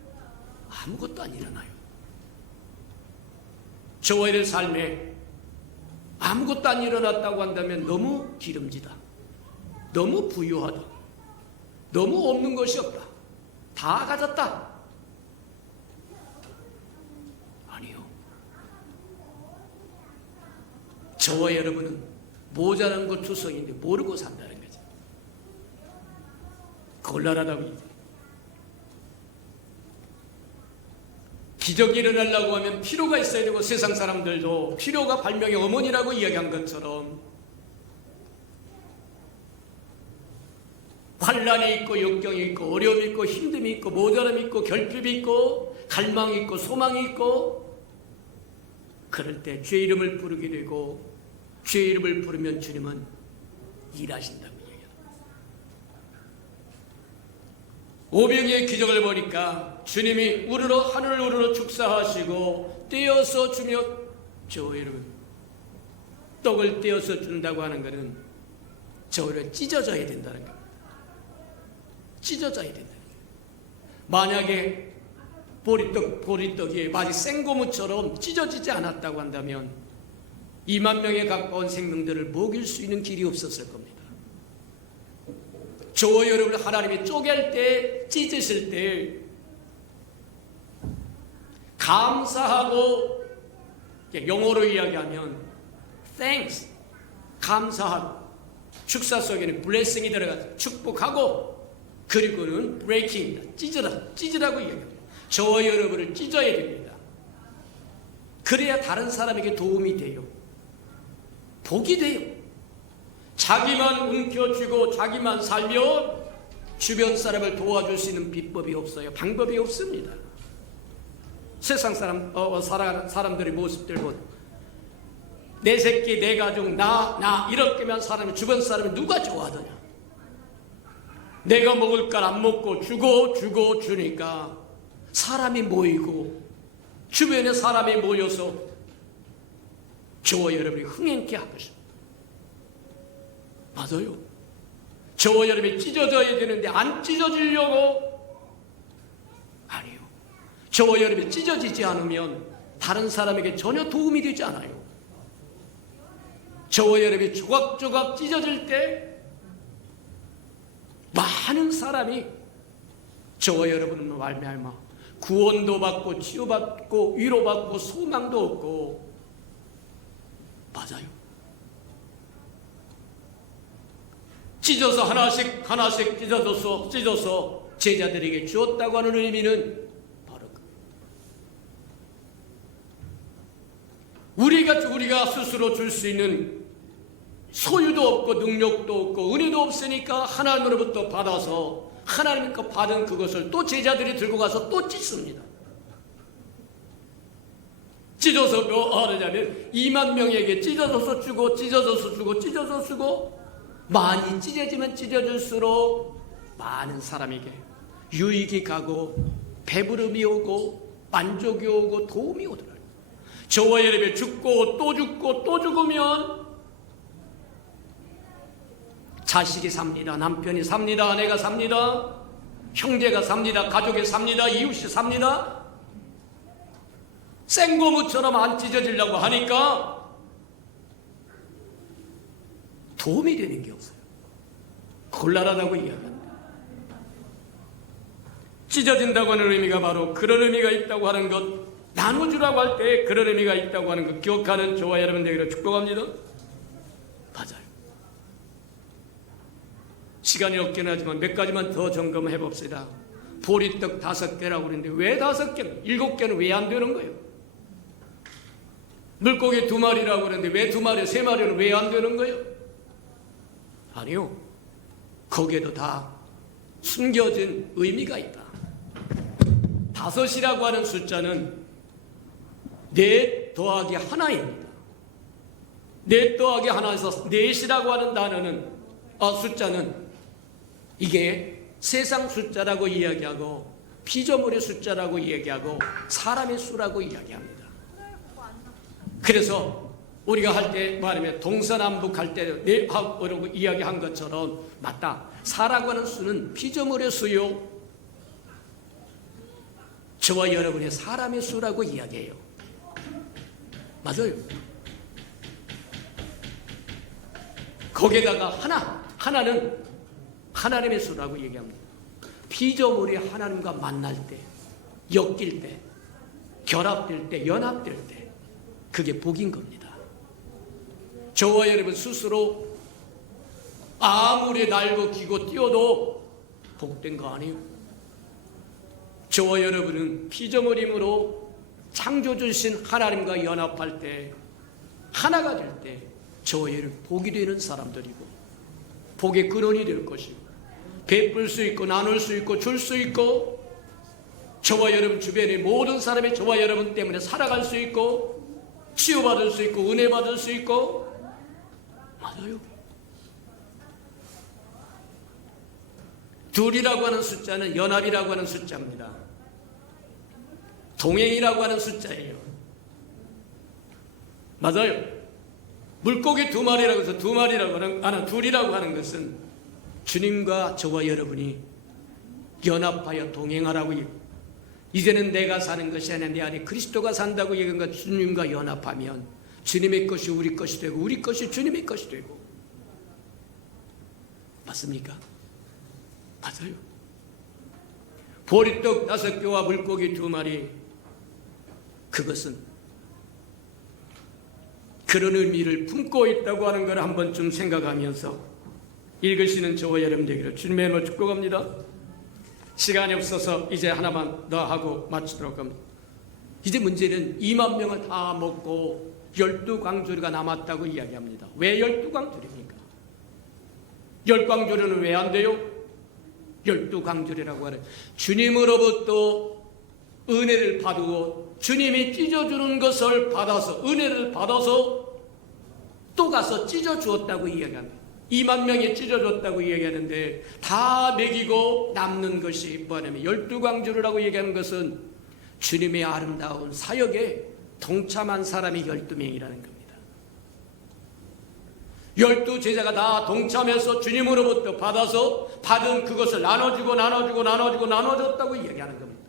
아무것도 안 일어나요. 저와 여러분의 삶에 아무것도 안 일어났다고 한다면 너무 기름지다, 너무 부유하다, 너무 없는 것이 없다, 다 가졌다. 아니요. 저와 여러분은 모자란 것 투성인데 모르고 산다는 거죠. 곤란하다고 이제. 기적이 일어나려고 하면 필요가 있어야 되고 세상 사람들도 필요가 발명의 어머니라고 이야기한 것처럼 환란이 있고 역경이 있고 어려움이 있고 힘듦이 있고 모자람이 있고 결핍이 있고 갈망이 있고 소망이 있고 그럴 때 주의 이름을 부르게 되고 주의 이름을 부르면 주님은 일하신다고 얘기합니다. 오병이의 기적을 보니까 주님이 우르르 하늘을 우르르 축사하시고 떼어서 주며 저와 여러분 떡을 떼어서 준다고 하는 것은 저를 찢어져야 된다는 겁니다. 찢어져야 된다는 거예요. 만약에 보리떡이 마치 생고무처럼 찢어지지 않았다고 한다면 2만 명에 가까운 생명들을 먹일 수 있는 길이 없었을 겁니다. 저와 여러분 하나님이 쪼갤 때, 찢으실 때 감사하고, 영어로 이야기하면 thanks, 감사하고, 축사 속에는 blessing이 들어가서 축복하고, 그리고는 breaking입니다. 찢으라고 이야기합니다. 저와 여러분을 찢어야 됩니다. 그래야 다른 사람에게 도움이 돼요. 복이 돼요. 자기만 움켜쥐고 자기만 살면 주변 사람을 도와줄 수 있는 비법이 없어요. 방법이 없습니다. 세상 살아가는 사람들의 모습들 보면 내 새끼, 내 가족, 나 이렇게만 살면 주변 사람이 누가 좋아하더냐. 내가 먹을 걸 안 먹고 주고 주니까 사람이 모이고 주변에 사람이 모여서 저와 여러분이 흥행케 하고 싶어요. 맞아요. 저와 여러분이 찢어져야 되는데 안 찢어지려고 아니요. 저와 여러분이 찢어지지 않으면 다른 사람에게 전혀 도움이 되지 않아요. 저와 여러분이 조각조각 찢어질 때 많은 사람이 저와 여러분은 말미암아 구원도 받고 치유받고 위로받고 소망도 얻고 맞아요. 찢어서 하나씩 찢어서 제자들에게 주었다고 하는 의미는 바로 우리가 스스로 줄 수 있는 소유도 없고 능력도 없고 은혜도 없으니까 하나님으로부터 받아서 하나님께 받은 그것을 또 제자들이 들고 가서 또 찢습니다. 찢어서 뭐 하느냐면 2만 명에게 찢어져서 주고 찢어져서 주고 많이 찢어지면 찢어질수록 많은 사람에게 유익이 가고 배부름이 오고 만족이 오고 도움이 오더라고요. 저와 여러분이 죽고 또 죽으면 자식이 삽니다. 남편이 삽니다. 아내가 삽니다. 형제가 삽니다. 가족이 삽니다. 이웃이 삽니다. 생고무처럼 안 찢어지려고 하니까 도움이 되는 게 없어요. 곤란하다고 이야기합니다. 찢어진다고 하는 의미가 바로 그런 의미가 있다고 하는 것, 나눠주라고 할 때 그런 의미가 있다고 하는 것 기억하는 저와 여러분 되기를 축복합니다. 맞아요. 시간이 없긴 하지만 몇 가지만 더 점검해 봅시다. 보리떡 5개라고 그러는데 왜 5개는? 7개는 왜 안 되는 거예요? 물고기 2마리라고 그러는데 왜 2마리, 3마리는 왜 안 되는 거예요? 아니요. 거기에도 다 숨겨진 의미가 있다. 5이라고 하는 숫자는 4 더하기 하나입니다. 4 더하기 하나에서 4이라고 하는 단어는 숫자는 이게 세상 숫자라고 이야기하고 피조물의 숫자라고 이야기하고 사람의 수라고 이야기합니다. 그래서 우리가 할 때 말하면 동서남북 할 때 네하고 이야기한 것처럼 맞다. 4라고 하는 수는 피조물의 수요. 저와 여러분의 사람의 수라고 이야기해요. 맞아요. 거기에다가 하나는 하나님의 수라고 얘기합니다. 피조물이 하나님과 만날 때, 엮일 때, 결합될 때, 연합될 때 그게 복인 겁니다. 저와 여러분 스스로 아무리 날고 기고 뛰어도 복된 거 아니에요. 저와 여러분은 피조물이므로 창조주신 하나님과 연합할 때, 하나가 될 때 저와 여러분 복이 되는 사람들이고 복의 근원이 될 것이고 베풀 수 있고 나눌 수 있고 줄 수 있고 저와 여러분 주변의 모든 사람이 저와 여러분 때문에 살아갈 수 있고 치유받을 수 있고 은혜 받을 수 있고 맞아요. 2이라고 하는 숫자는 연합이라고 하는 숫자입니다. 동행이라고 하는 숫자예요. 맞아요. 물고기 2마리라고 해서 2마리라고 하는 2이라고 하는 것은 주님과 저와 여러분이 연합하여 동행하라고 이제는 내가 사는 것이 아니라 내 안에 그리스도가 산다고 얘기한 것. 주님과 연합하면 주님의 것이 우리 것이 되고 우리 것이 주님의 것이 되고 맞습니까? 맞아요. 보리떡 5개와 물고기 2마리 그것은 그런 의미를 품고 있다고 하는 걸 한 번쯤 생각하면서 읽으시는 저와 여러분 되기를 주님의 이름으로 축복합니다. 시간이 없어서 이제 하나만 더 하고 마치도록 합니다. 이제 문제는 2만 명을 다 먹고 12광주리가 남았다고 이야기합니다. 왜 12광주리입니까? 열광주례는 왜 안 돼요? 12광주례라고 하는 주님으로부터 은혜를 받고 주님이 찢어주는 것을 받아서 은혜를 받아서 또 가서 찢어주었다고 이야기합니다. 2만 명이 찢어줬다고 이야기하는데 다 먹이고 남는 것이 뭐냐면 12광주례라고 얘기하는 것은 주님의 아름다운 사역에 동참한 사람이 12명이라는 겁니다. 12제자가 다 동참해서 주님으로부터 받아서 받은 그것을 나눠줬다고 이야기하는 겁니다.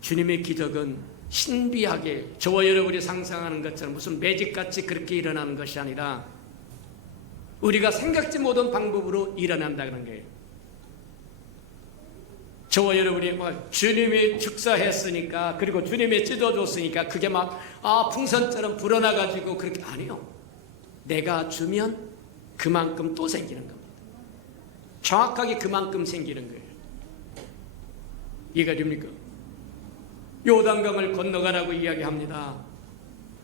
주님의 기적은 신비하게 저와 여러분이 상상하는 것처럼 무슨 매직같이 그렇게 일어나는 것이 아니라 우리가 생각지 못한 방법으로 일어난다는 거예요. 저와 여러분이 주님이 축사했으니까 그리고 주님이 찢어줬으니까 그게 막 풍선처럼 불어나가지고 그렇게 아니요. 내가 주면 그만큼 또 생기는 겁니다. 정확하게 그만큼 생기는 거예요. 이해가 됩니까? 요단강을 건너가라고 이야기합니다.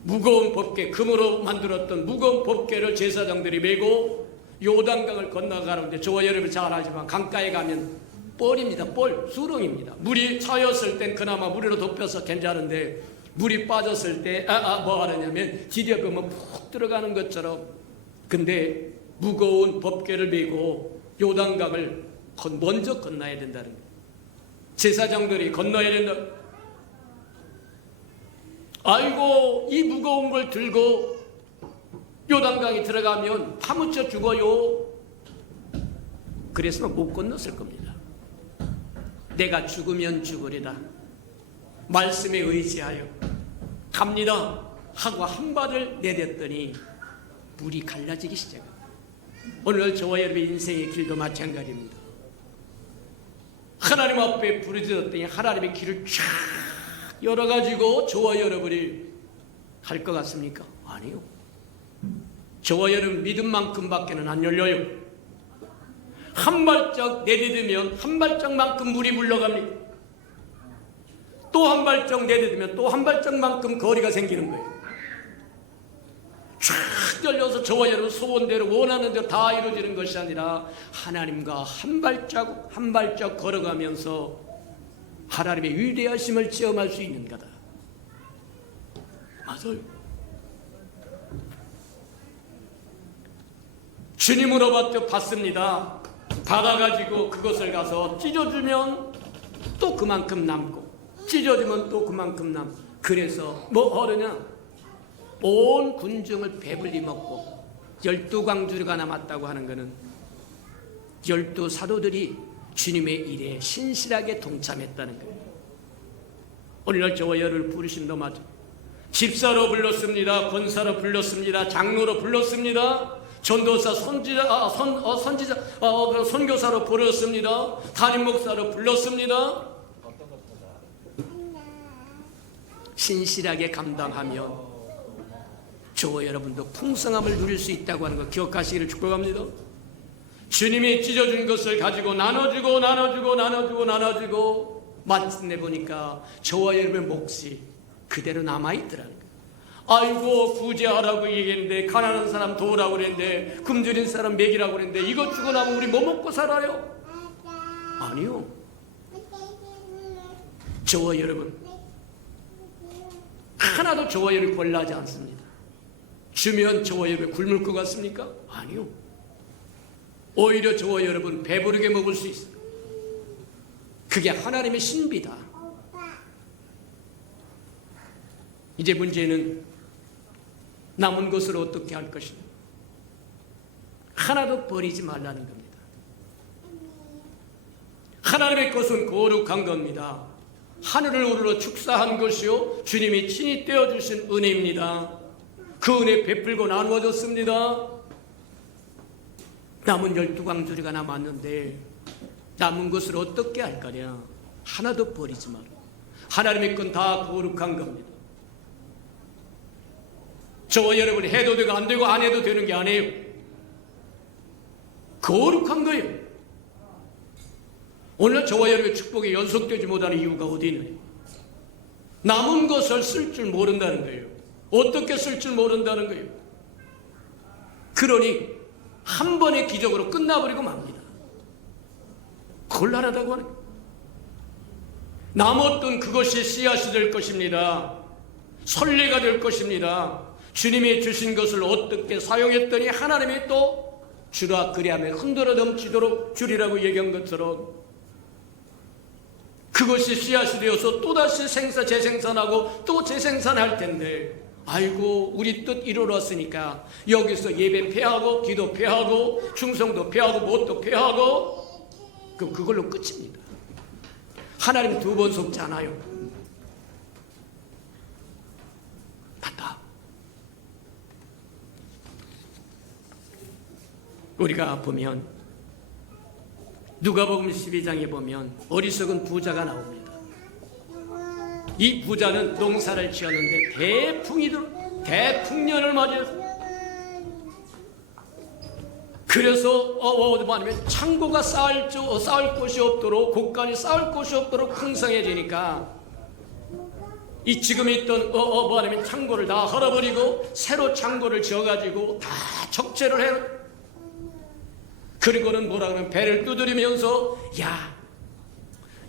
무거운 법궤, 금으로 만들었던 무거운 법궤를 제사장들이 메고 요단강을 건너가는데 저와 여러분 잘 알지만 강가에 가면 뻘입니다. 뻘, 수렁입니다. 물이 차였을 땐 그나마 물로 덮여서 괜찮은데 물이 빠졌을 때 뭐 하느냐면 디뎌보면 푹 들어가는 것처럼. 근데 무거운 법궤를 메고 요단강을 먼저 건너야 된다는 거예요. 제사장들이 건너야 된다. 아이고 이 무거운 걸 들고 요단강에 들어가면 파묻혀 죽어요. 그래서 못 건넜을 겁니다. 내가 죽으면 죽으리라 말씀에 의지하여 갑니다 하고 한 발을 내딛더니 물이 갈라지기 시작합니다. 오늘 저와 여러분의 인생의 길도 마찬가지입니다. 하나님 앞에 부르짖었더니 하나님의 길을 쫙 열어가지고 저와 여러분이 갈 것 같습니까? 아니요. 저와 여러분 믿음만큼밖에는 안 열려요. 한 발짝 내딛으면 한 발짝만큼 물이 물러갑니다. 또 한 발짝 내딛으면 또 한 발짝만큼 거리가 생기는 거예요. 쫙 열려서 저와 여러분 소원대로 원하는 대로 다 이루어지는 것이 아니라 하나님과 한 발짝 한 발짝 걸어가면서 하나님의 위대하심을 체험할 수 있는 거다. 맞아요. 주님으로부터 받습니다. 받아가지고 그것을 가서 찢어주면 또 그만큼 남고 찢어주면 또 그만큼 남고 그래서 뭐 하느냐 온 군중을 배불리 먹고 12광주리가 남았다고 하는 것은 12사도들이 주님의 일에 신실하게 동참했다는 거예요. 오늘날 저와 여러분을 부르심도 맞아. 집사로 불렀습니다. 권사로 불렀습니다. 장로로 불렀습니다. 전도사, 선교사로 불렀습니다. 담임 목사로 불렀습니다. 신실하게 감당하며 저와 여러분도 풍성함을 누릴 수 있다고 하는 거 기억하시기를 축복합니다. 주님이 찢어준 것을 가지고 나눠주고 마침내 보니까 저와 여러분의 몫이 그대로 남아있더라는 거예요. 아이고 구제하라고 얘기했는데 가난한 사람 도우라고 그랬는데 굶주린 사람 먹이라고 그랬는데 이거 주고 나면 우리 뭐 먹고 살아요? 아니요. 저와 여러분 하나도 저와 여러분 권하지 않습니다. 주면 저와 여러분 굶을 것 같습니까? 아니요. 오히려 저와 여러분 배부르게 먹을 수 있어요. 그게 하나님의 신비다. 이제 문제는 남은 것을 어떻게 할 것이냐. 하나도 버리지 말라는 겁니다. 하나님의 것은 거룩한 겁니다. 하늘을 우러러 축사한 것이요 주님이 친히 떼어주신 은혜입니다. 그 은혜 베풀고 나누어졌습니다. 남은 12광주리가 남았는데 남은 것을 어떻게 할 거냐. 하나도 버리지 마라. 하나님의 건 다 거룩한 겁니다. 저와 여러분이 해도 되고 안 되고 안 해도 되는 게 아니에요. 거룩한 거예요. 오늘 저와 여러분의 축복이 연속되지 못하는 이유가 어디 있느냐. 남은 것을 쓸 줄 모른다는 거예요. 어떻게 쓸 줄 모른다는 거예요. 그러니 한 번의 기적으로 끝나버리고 맙니다. 곤란하다고 하는 거예요. 남았던 그것이 씨앗이 될 것입니다. 선례가 될 것입니다. 주님이 주신 것을 어떻게 사용했더니 하나님이 또 주라 그리하며 흔들어 넘치도록 주리라고 얘기한 것처럼 그것이 씨앗이 되어서 또다시 재생산하고 또 재생산할 텐데, 아이고 우리 뜻 이루었으니까 여기서 예배 폐하고 기도 폐하고 충성도 폐하고 뭣도 폐하고 그럼 그걸로 끝입니다. 하나님 두 번 속지 않아요. 맞다. 우리가 보면 누가복음 12장에 보면 어리석은 부자가 나옵니다. 이 부자는 농사를 지었는데 대풍년을 맞이해서 그래서 뭐냐면 창고가 쌓을 곳이 없도록, 곳간이 쌓을 곳이 없도록 풍성해지니까 이 지금 있던 뭐냐면 창고를 다 헐어버리고 새로 창고를 지어가지고 다 적재를 해. 그리고는 뭐라 그러면 배를 두드리면서 야,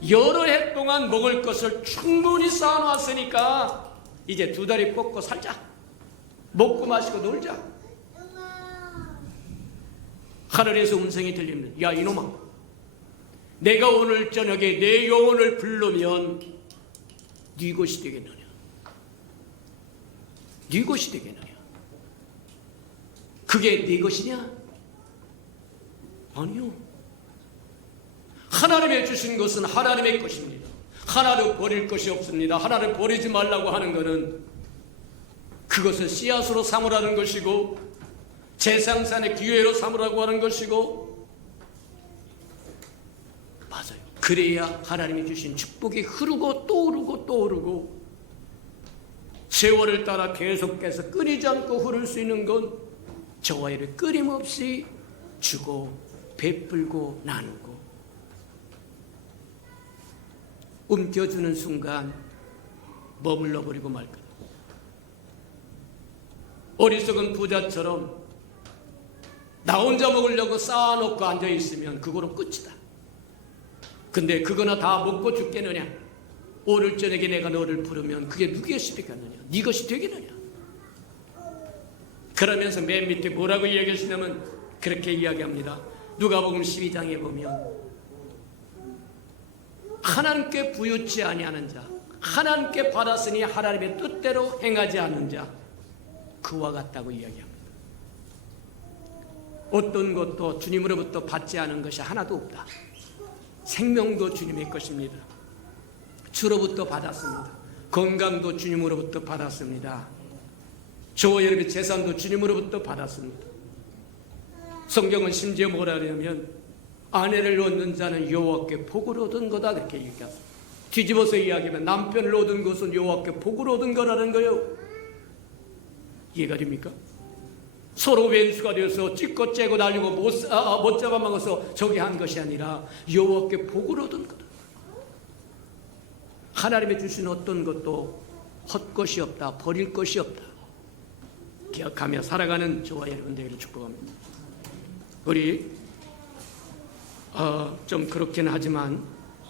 여러 해 동안 먹을 것을 충분히 쌓아놨으니까 이제 두 다리 뻗고 살자. 먹고 마시고 놀자. 하늘에서 음성이 들립니다. 야 이놈아, 내가 오늘 저녁에 내 영혼을 부르면 네 것이 되겠느냐? 네 것이 되겠느냐? 그게 네 것이냐? 아니요. 하나님의 주신 것은 하나님의 것입니다. 하나도 버릴 것이 없습니다. 하나를 버리지 말라고 하는 것은 그것을 씨앗으로 삼으라는 것이고 재생산의 기회로 삼으라고 하는 것이고, 맞아요. 그래야 하나님이 주신 축복이 흐르고 또 흐르고 또 흐르고 세월을 따라 계속해서 끊이지 않고 흐를 수 있는 건 저와 이를 끊임없이 주고 베풀고 나누고 움켜주는 순간 머물러 버리고 말 거다. 어리석은 부자처럼 나 혼자 먹으려고 쌓아놓고 앉아있으면 그거로 끝이다. 근데 그거나 다 먹고 죽겠느냐? 오늘 저녁에 내가 너를 부르면 그게 누구의 것이 되겠느냐? 네 것이 되겠느냐? 그러면서 맨 밑에 뭐라고 이야기하시냐면 그렇게 이야기합니다. 누가복음 12장에 보면 하나님께 부유치 아니하는 자, 하나님께 받았으니 하나님의 뜻대로 행하지 않는 자, 그와 같다고 이야기합니다. 어떤 것도 주님으로부터 받지 않은 것이 하나도 없다. 생명도 주님의 것입니다. 주로부터 받았습니다. 건강도 주님으로부터 받았습니다. 저와 여러분의 재산도 주님으로부터 받았습니다. 성경은 심지어 뭐라 그러냐면 아내를 얻는 자는 여호와께 복을 얻은 거다 그렇게 얘기합니다. 뒤집어서 이야기하면 남편을 얻은 것은 여호와께 복을 얻은 거라는 거예요. 이해가 됩니까? 서로 왼수가 되어서 찢고 째고 날리고 못 잡아먹어서 저기 한 것이 아니라 여호와께 복을 얻은 거다. 하나님이 주신 어떤 것도 헛것이 없다, 버릴 것이 없다 기억하며 살아가는 저와 여러분들을 축복합니다. 우리 좀 그렇긴 하지만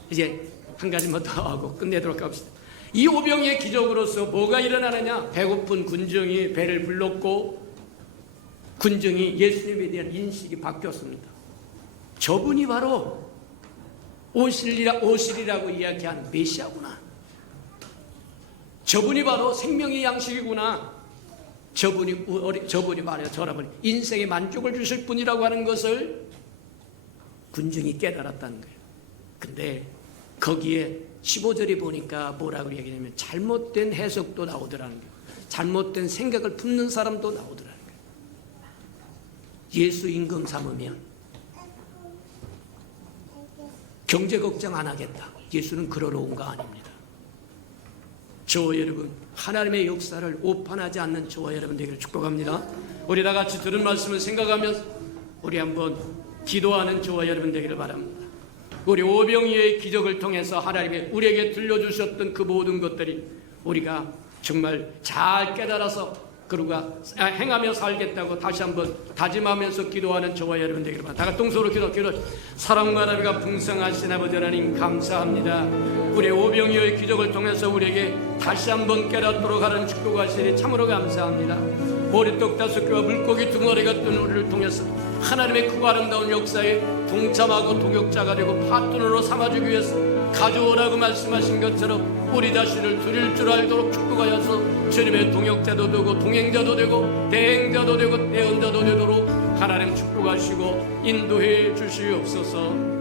이제 한 가지만 더 하고 끝내도록 합시다. 이 오병이의 기적으로서 뭐가 일어나느냐? 배고픈 군중이 배를 불렀고 군중이 예수님에 대한 인식이 바뀌었습니다. 저분이 바로 오실이라고 이야기한 메시아구나. 저분이 바로 생명의 양식이구나. 저분이 말이야 저라버니 인생의 만족을 주실 분이라고 하는 것을 군중이 깨달았다는 거예요. 근데 거기에 15절에 보니까 뭐라고 얘기하냐면 잘못된 해석도 나오더라는 거예요. 잘못된 생각을 품는 사람도 나오더라는 거예요. 예수 임금 삼으면 경제 걱정 안 하겠다. 예수는 그러러 온 거 아닙니다. 저와 여러분 하나님의 역사를 오판하지 않는 저와 여러분 되기를 축복합니다. 우리 다 같이 들은 말씀을 생각하면서 우리 한번 기도하는 저와 여러분 되기를 바랍니다. 우리 오병이어의 기적을 통해서 하나님이 우리에게 들려주셨던 그 모든 것들이 우리가 정말 잘 깨달아서 행하며 살겠다고 다시 한번 다짐하면서 기도하는 저와 여러분 되기를 바랍니다. 다 같이 동서로 기도. 사랑과 나비가 풍성하신 아버지 하나님 감사합니다. 우리 오병이어의 기적을 통해서 우리에게 다시 한번 깨닫도록 하는 축복하시니 참으로 감사합니다. 보리떡 5개와 물고기 2마리 같은 우리를 통해서 하나님의 크고 아름다운 역사에 동참하고 동역자가 되고 파트너로 삼아주기 위해서 가져오라고 말씀하신 것처럼 우리 자신을 드릴 줄 알도록 축복하여서 주님의 동역자도 되고 동행자도 되고 대행자도 되고 대언자도 되도록 하나님 축복하시고 인도해 주시옵소서.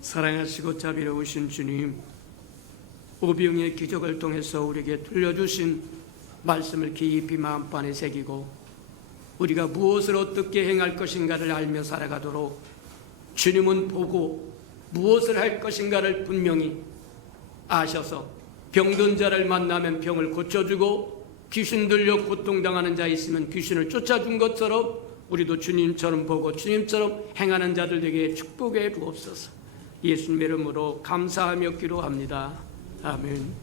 사랑하시고 자비로우신 주님, 오병이의 기적을 통해서 우리에게 들려주신 말씀을 깊이 마음판에 새기고 우리가 무엇을 어떻게 행할 것인가를 알며 살아가도록 주님은 보고 무엇을 할 것인가를 분명히 아셔서 병든 자를 만나면 병을 고쳐주고 귀신 들려 고통당하는 자 있으면 귀신을 쫓아준 것처럼 우리도 주님처럼 보고 주님처럼 행하는 자들 되게 축복해 주옵소서. 예수님의 이름으로 감사하며 기도합니다. 아멘.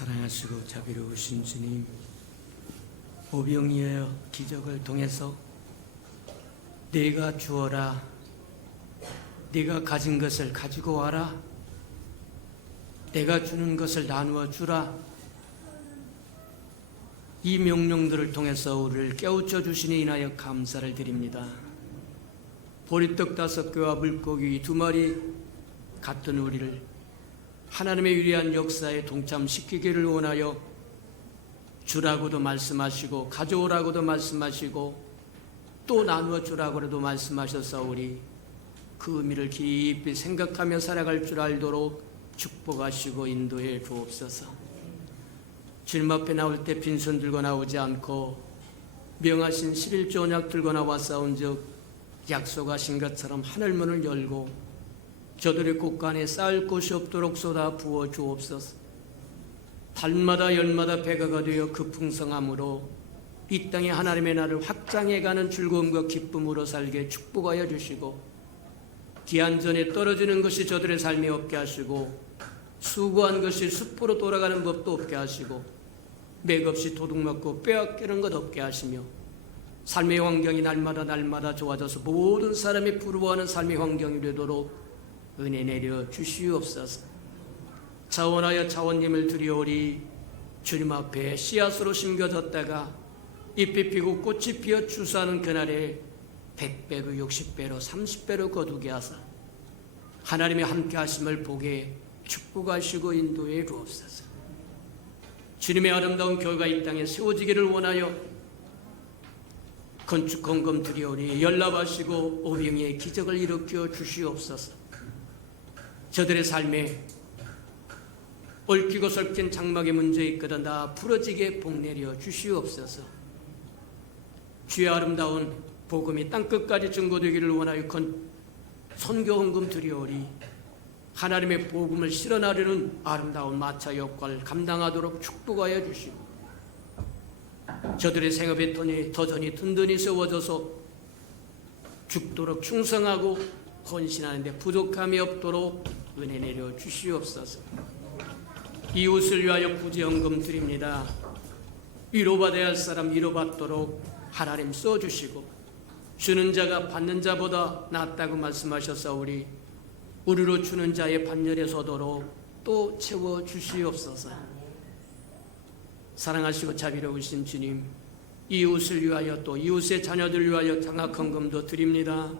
사랑하시고 자비로우신 주님, 오병이어 기적을 통해서 내가 주어라, 네가 가진 것을 가지고 와라, 내가 주는 것을 나누어 주라, 이 명령들을 통해서 우리를 깨우쳐 주시니 인하여 감사를 드립니다. 보리떡 5개와 물고기 2마리 같은 우리를 하나님의 위대한 역사에 동참시키기를 원하여 주라고도 말씀하시고 가져오라고도 말씀하시고 또 나누어 주라고도 말씀하셨사오니 그 의미를 깊이 생각하며 살아갈 줄 알도록 축복하시고 인도해 주옵소서. 주님 앞에 나올 때 빈손 들고 나오지 않고 명하신 11조 언약 들고 나왔사온즉 약속하신 것처럼 하늘문을 열고 저들의 곳간에 쌓을 곳이 없도록 쏟아 부어 주옵소서. 달마다 열마다 배가가 되어 그 풍성함으로 이 땅에 하나님의 나라를 확장해가는 즐거움과 기쁨으로 살게 축복하여 주시고 기한 전에 떨어지는 것이 저들의 삶에 없게 하시고 수고한 것이 숯불로 돌아가는 법도 없게 하시고 맥없이 도둑맞고 빼앗기는 것 없게 하시며 삶의 환경이 날마다 좋아져서 모든 사람이 부러워하는 삶의 환경이 되도록 은혜 내려 주시옵소서. 자원하여 자원님을 드리오리 주님 앞에 씨앗으로 심겨졌다가 잎이 피고 꽃이 피어 주사하는 그날에 100배로 60배로 30배로 거두게 하사 하나님의 함께 하심을 보게 축복하시고 인도해 주옵소서. 주님의 아름다운 교회가 이 땅에 세워지기를 원하여 건축 헌금 드리오니 연락하시고 오병이의 기적을 일으켜 주시옵소서. 저들의 삶에 얽히고 설킨 장막의 문제 있거든 다 부러지게 복내려 주시옵소서. 주의 아름다운 복음이 땅끝까지 증거되기를 원하여 선교 헌금 드리오리 하나님의 복음을 실현하려는 아름다운 마차 역할을 감당하도록 축복하여 주시고 저들의 생업의 터전이 든든히 세워져서 죽도록 충성하고 헌신하는데 부족함이 없도록 은혜 내려 주시옵소서. 이웃을 위하여 구제헌금 드립니다. 위로받아야 할 사람 위로받도록 하나님 써주시고 주는 자가 받는 자보다 낫다고 말씀하셨사오니 우리로 주는 자의 반열에 서도록 또 채워주시옵소서. 사랑하시고 자비로우신 주님, 이웃을 위하여 또 이웃의 자녀들 위하여 장학헌금도 드립니다.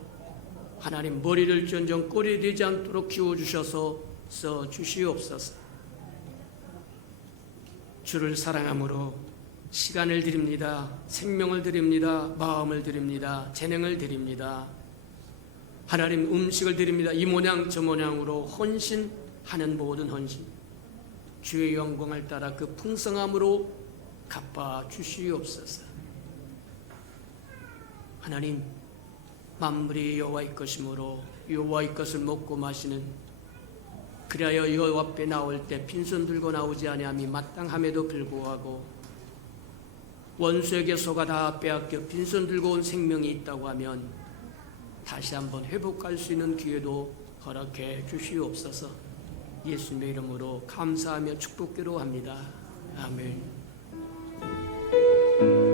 하나님 머리를 전정 꼴이 되지 않도록 키워주셔서 써주시옵소서. 주를 사랑함으로 시간을 드립니다. 생명을 드립니다. 마음을 드립니다. 재능을 드립니다. 하나님 음식을 드립니다. 이 모양 저 모양으로 헌신하는 모든 헌신 주의 영광을 따라 그 풍성함으로 갚아 주시옵소서. 하나님 만물이 여호와의 것이므로 여호와의 것을 먹고 마시는 그리하여 여호와 앞에 나올 때 빈손 들고 나오지 아니함이 마땅함에도 불구하고 원수에게 속아 다 빼앗겨 빈손 들고 온 생명이 있다고 하면 다시 한번 회복할 수 있는 기회도 허락해 주시옵소서. 예수님의 이름으로 감사하며 축복기로 합니다. 아멘. 그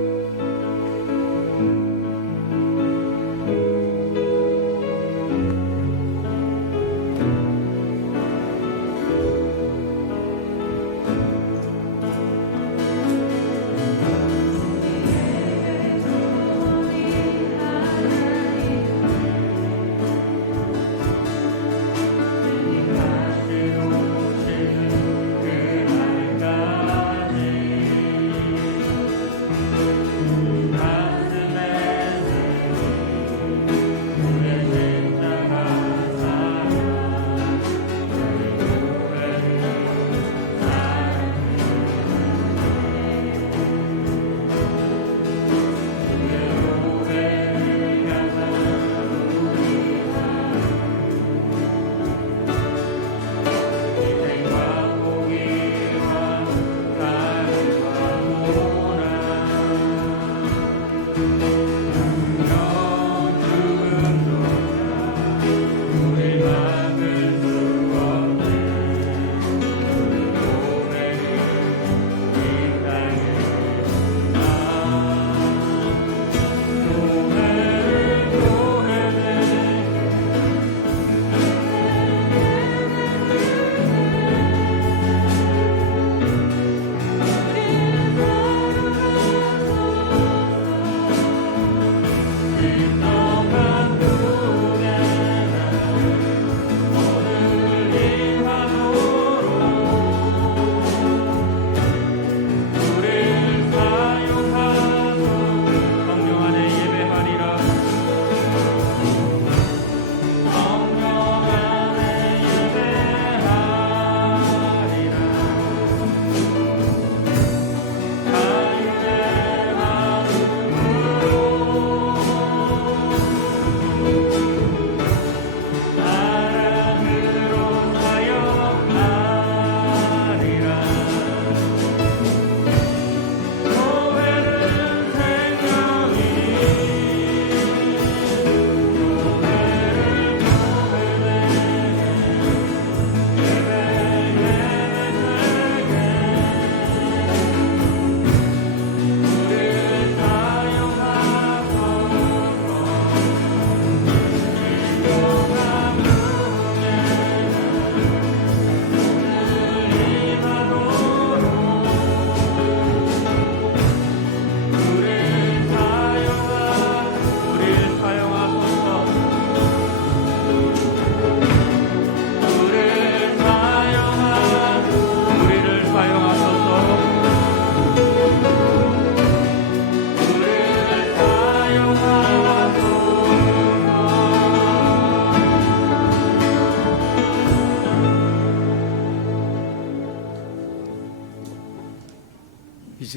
날까지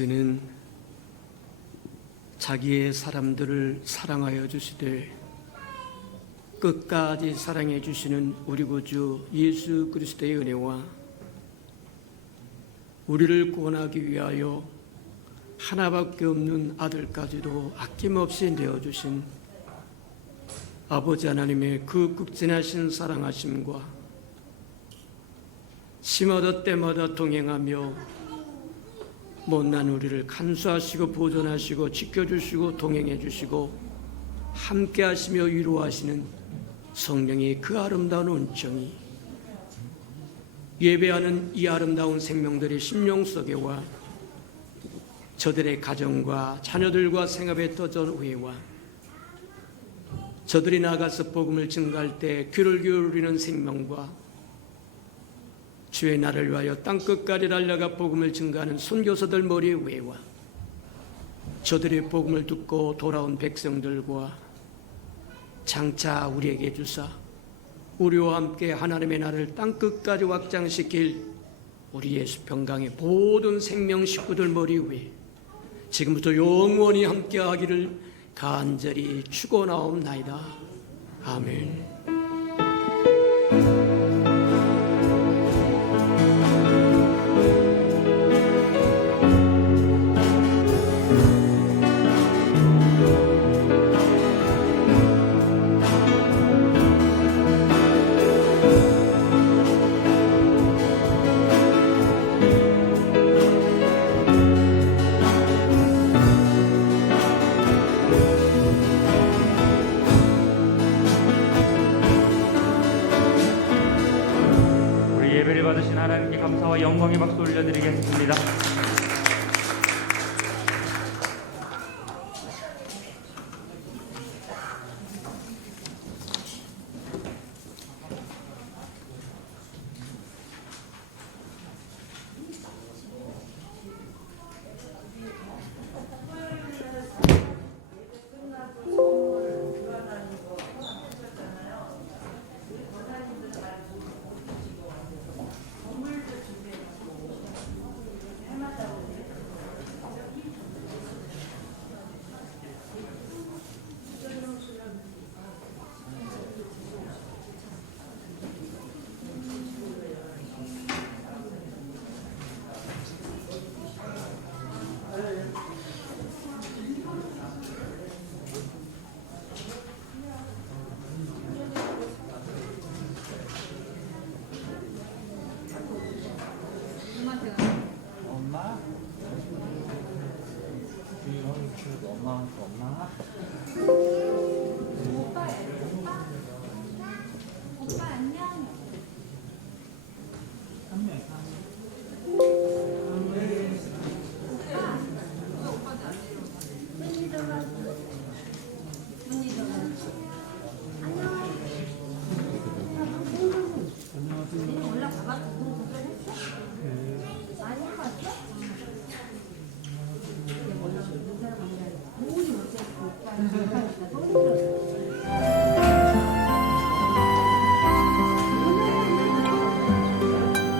이제는 자기의 사람들을 사랑하여 주시되 끝까지 사랑해 주시는 우리 구주 예수 그리스도의 은혜와 우리를 구원하기 위하여 하나밖에 없는 아들까지도 아낌없이 내어주신 아버지 하나님의 그 극진하신 사랑하심과 시마다 때마다 동행하며 못난 우리를 간수하시고 보존하시고 지켜주시고 동행해 주시고 함께 하시며 위로하시는 성령의 그 아름다운 은총이 예배하는 이 아름다운 생명들의 심령 속에와 저들의 가정과 자녀들과 생업에 터전 후에와 저들이 나가서 복음을 증거할 때 귀를 기울이는 생명과 주의 나를 위하여 땅끝까지 달려가 복음을 증거하는 선교사들 머리 위에와 저들의 복음을 듣고 돌아온 백성들과 장차 우리에게 주사 우리와 함께 하나님의 나라를 땅끝까지 확장시킬 우리 예수 평강의 모든 생명 식구들 머리 위에 지금부터 영원히 함께하기를 간절히 축원하옵나이다. 아멘. 예배를 받으신 하나님께 감사와 영광의 박수 올려드리겠습니다.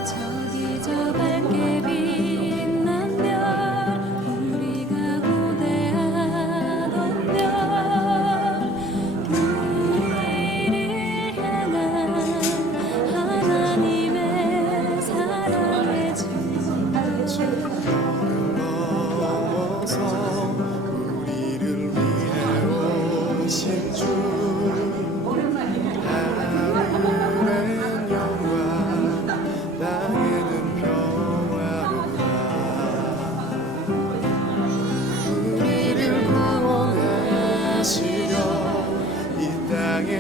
저기 저 밝게 빛난 별 우리가 고대하던 별 우리를 향한 하나님의 사랑의 주 넘어서 우리를 위해 오신 주 하늘엔 영광 땅에는 평화로다 우리를 구원하시려 이 땅에